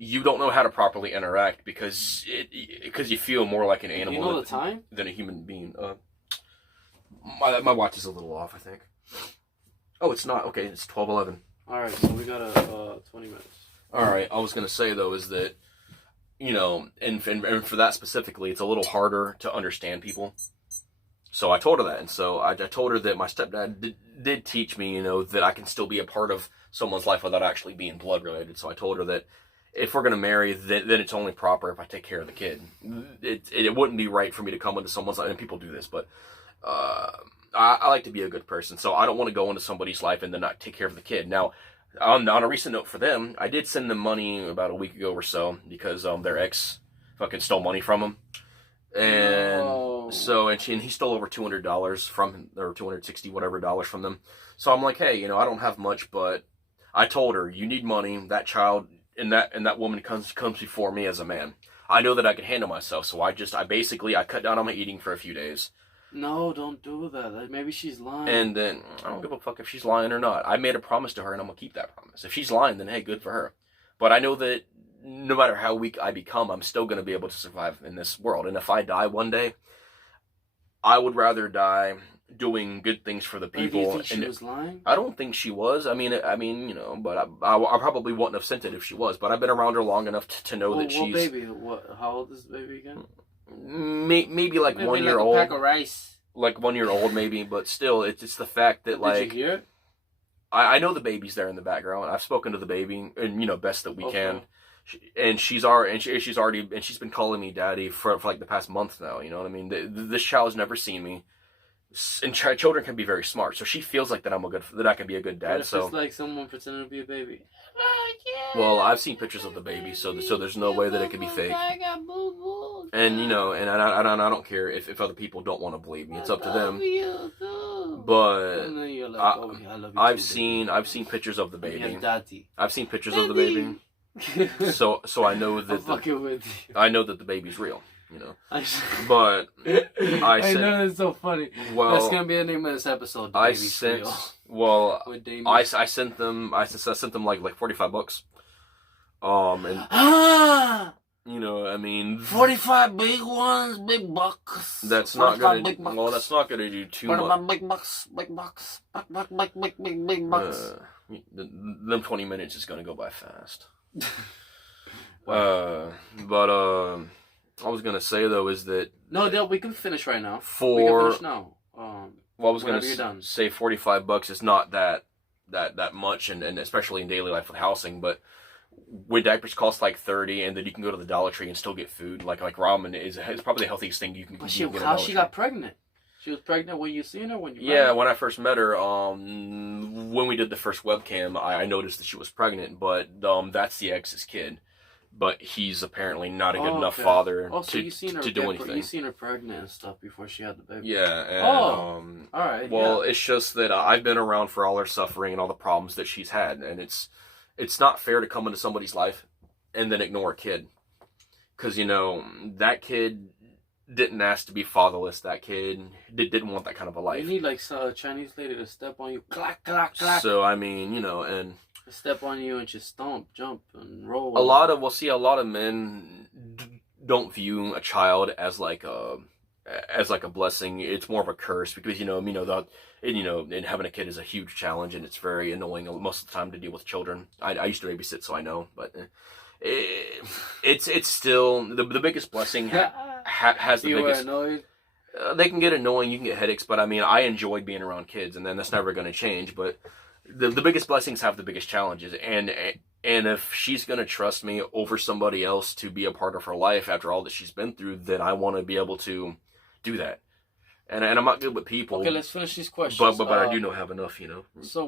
you don't know how to properly interact because you feel more like an animal. You know the time? Than a human being. My watch is a little off, I think. Oh, it's not. Okay, it's 12:11. All right, so we got 20 minutes. All right, I was gonna say though is that, you know, and for that specifically, it's a little harder to understand people. So I told her that, and so I told her that my stepdad did teach me, you know, that I can still be a part of someone's life without actually being blood related. So I told her that if we're going to marry, then it's only proper if I take care of the kid. It wouldn't be right for me to come into someone's life, and people do this, but I like to be a good person, so I don't want to go into somebody's life and then not take care of the kid. Now, on a recent note for them, I did send them money about a week ago or so because their ex fucking stole money from them. And so, and he stole over $200 from him, or $260 whatever dollars from them. So I'm like, hey, you know, I don't have much, but I told her, you need money. That child and that woman comes before me as a man. I know that I can handle myself, so I cut down on my eating for a few days. No, don't do that. Maybe she's lying. And then I don't give a fuck if she's lying or not. I made a promise to her, and I'm gonna keep that promise. If she's lying, then hey, good for her. But I know that no matter how weak I become, I'm still gonna be able to survive in this world. And if I die one day, I would rather die doing good things for the people. Do you think she was lying? I don't think she was. I mean, you know, but I probably wouldn't have sent it if she was. But I've been around her long enough to know that she's. Baby? How old is the baby again? Maybe like 1 year old. A pack of rice. Like 1 year old, maybe. But still, it's the fact that Did you hear it? I know the baby's there in the background. I've spoken to the baby, and you know, best that we can. And she's been calling me daddy for like the past month now. You know what I mean? This child's never seen me. And children can be very smart, so she feels like that I can be a good dad. So it's like someone pretending to be a baby. Well, I've seen pictures of the baby, so there's no way that it could be fake. And you know, and I don't care if other people don't want to believe me. It's up to them. But I've seen pictures of the baby. I've seen pictures of the baby. So I know that I know that the baby's real. You know, but I know it's so funny. Well, that's gonna be the name of this episode. I sent them. I sent them like $45. And you know, I mean, 45 big ones, big bucks. That's not gonna do too much. Big bucks. Them 20 minutes is gonna go by fast. I was gonna say though is that no, we can finish right now. We can finish now. Well, I was going to say $45 is not that much, and especially in daily life with housing, but when diapers cost like $30, and then you can go to the Dollar Tree and still get food, like ramen is probably the healthiest thing you can get. How she got pregnant? She was pregnant when you seen her? When I first met her, when we did the first webcam, I noticed that she was pregnant, but that's the ex's kid. But he's apparently not a good enough father to do anything. You seen her pregnant and stuff before she had the baby. Yeah. And, all right. Well, it's just that I've been around for all her suffering and all the problems that she's had, and it's not fair to come into somebody's life and then ignore a kid. Because, that kid didn't ask to be fatherless. That kid didn't want that kind of a life. You need, like, a Chinese lady to step on you. Clack, clack, clack. So, I mean, and... step on you and just stomp, jump, and roll. A lot of men don't view a child as like a blessing. It's more of a curse because, and having a kid is a huge challenge, and it's very annoying most of the time to deal with children. I used to babysit, so I know, but it's still the biggest blessing. Has the biggest. You were annoyed? They can get annoying. You can get headaches, but I mean, I enjoyed being around kids, and then that's never going to change. But the biggest blessings have the biggest challenges, and if she's going to trust me over somebody else to be a part of her life after all that she's been through, then I want to be able to do that. And I'm not good with people. Okay, let's finish these questions. But I do have enough, So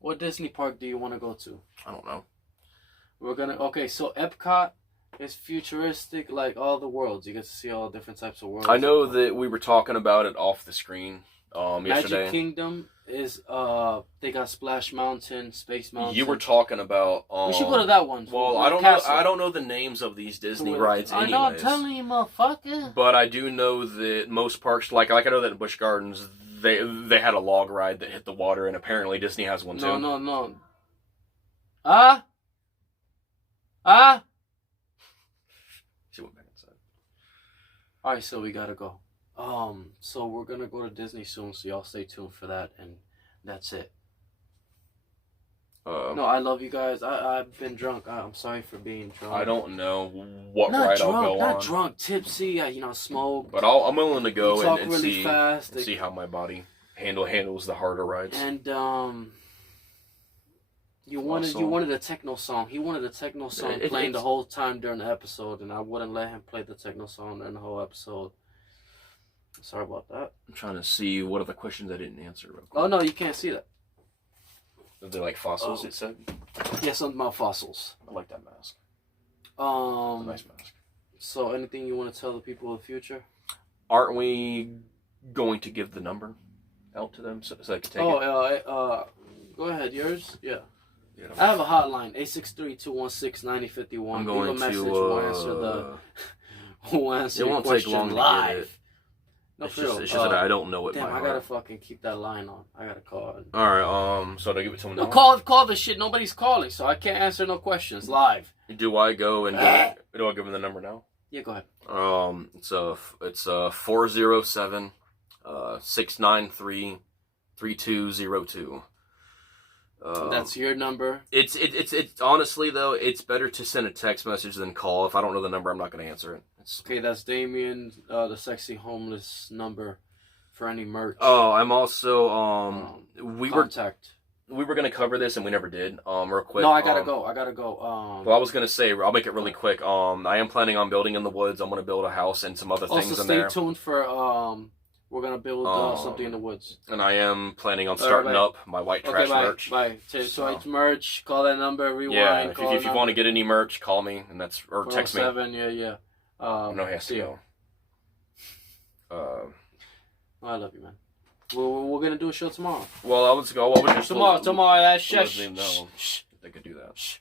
what Disney park do you want to go to? I don't know. So Epcot is futuristic, like all the worlds. You get to see all different types of worlds. I know that we were talking about it off the screen yesterday. Magic Kingdom is they got Splash Mountain, Space Mountain. You were talking about we should go to that one. Well, I don't know the names of these Disney rides anyways. I know, I'm telling you, motherfucker. But I do know that most parks, like I know that in Busch Gardens, they had a log ride that hit the water, and apparently Disney has one too. No. She went back inside. Alright, so we gotta go. So we're gonna go to Disney soon, so y'all stay tuned for that, and that's it. No, I love you guys. I've been drunk. I'm sorry for being drunk. I don't know what ride I'll go on. Not drunk, tipsy. Smoked. But I'm willing to go and really see how my body handles the harder rides. And you wanted a techno song. He wanted a techno song playing the whole time during the episode, and I wouldn't let him play the techno song during the whole episode. Sorry about that. I'm trying to see what are the questions I didn't answer. Real quick. Oh no, you can't see that. Are they like fossils? It said. Yeah, something about fossils. I like that mask. Nice mask. So, anything you want to tell the people of the future? Aren't we going to give the number out to them so I can take it? Go ahead. Yours? Yeah. I have a hotline, 863-216-9051. I'm going We'll answer it won't take long live. to get it. No, it's just that I don't know it. Damn, I gotta fucking keep that line on. I gotta call it. Alright, so do I give it to him now? Call the shit. Nobody's calling, so I can't answer no questions live. Do I go and do I give him the number now? Yeah, go ahead. It's 407 693 3202. That's your number. It's honestly though, it's better to send a text message than call. If I don't know the number, I'm not going to answer it. Okay, that's Damien, the sexy homeless number for any merch. Oh, I'm also we were going to cover this and we never did. Real quick. No, I gotta go. Well, I was going to say I'll make it really quick. I am planning on building in the woods. I'm going to build a house and some other things in there. Also, stay tuned for we're gonna build something in the woods. And I am planning on starting up my white trash merch. Bye. So it's merch. Call that number. Rewind. Yeah, if you want to get any merch, call me and text me. Yeah. No, he has to go. I love you, man. We're gonna do a show tomorrow. Well, I was just tomorrow. That shit. They could do that.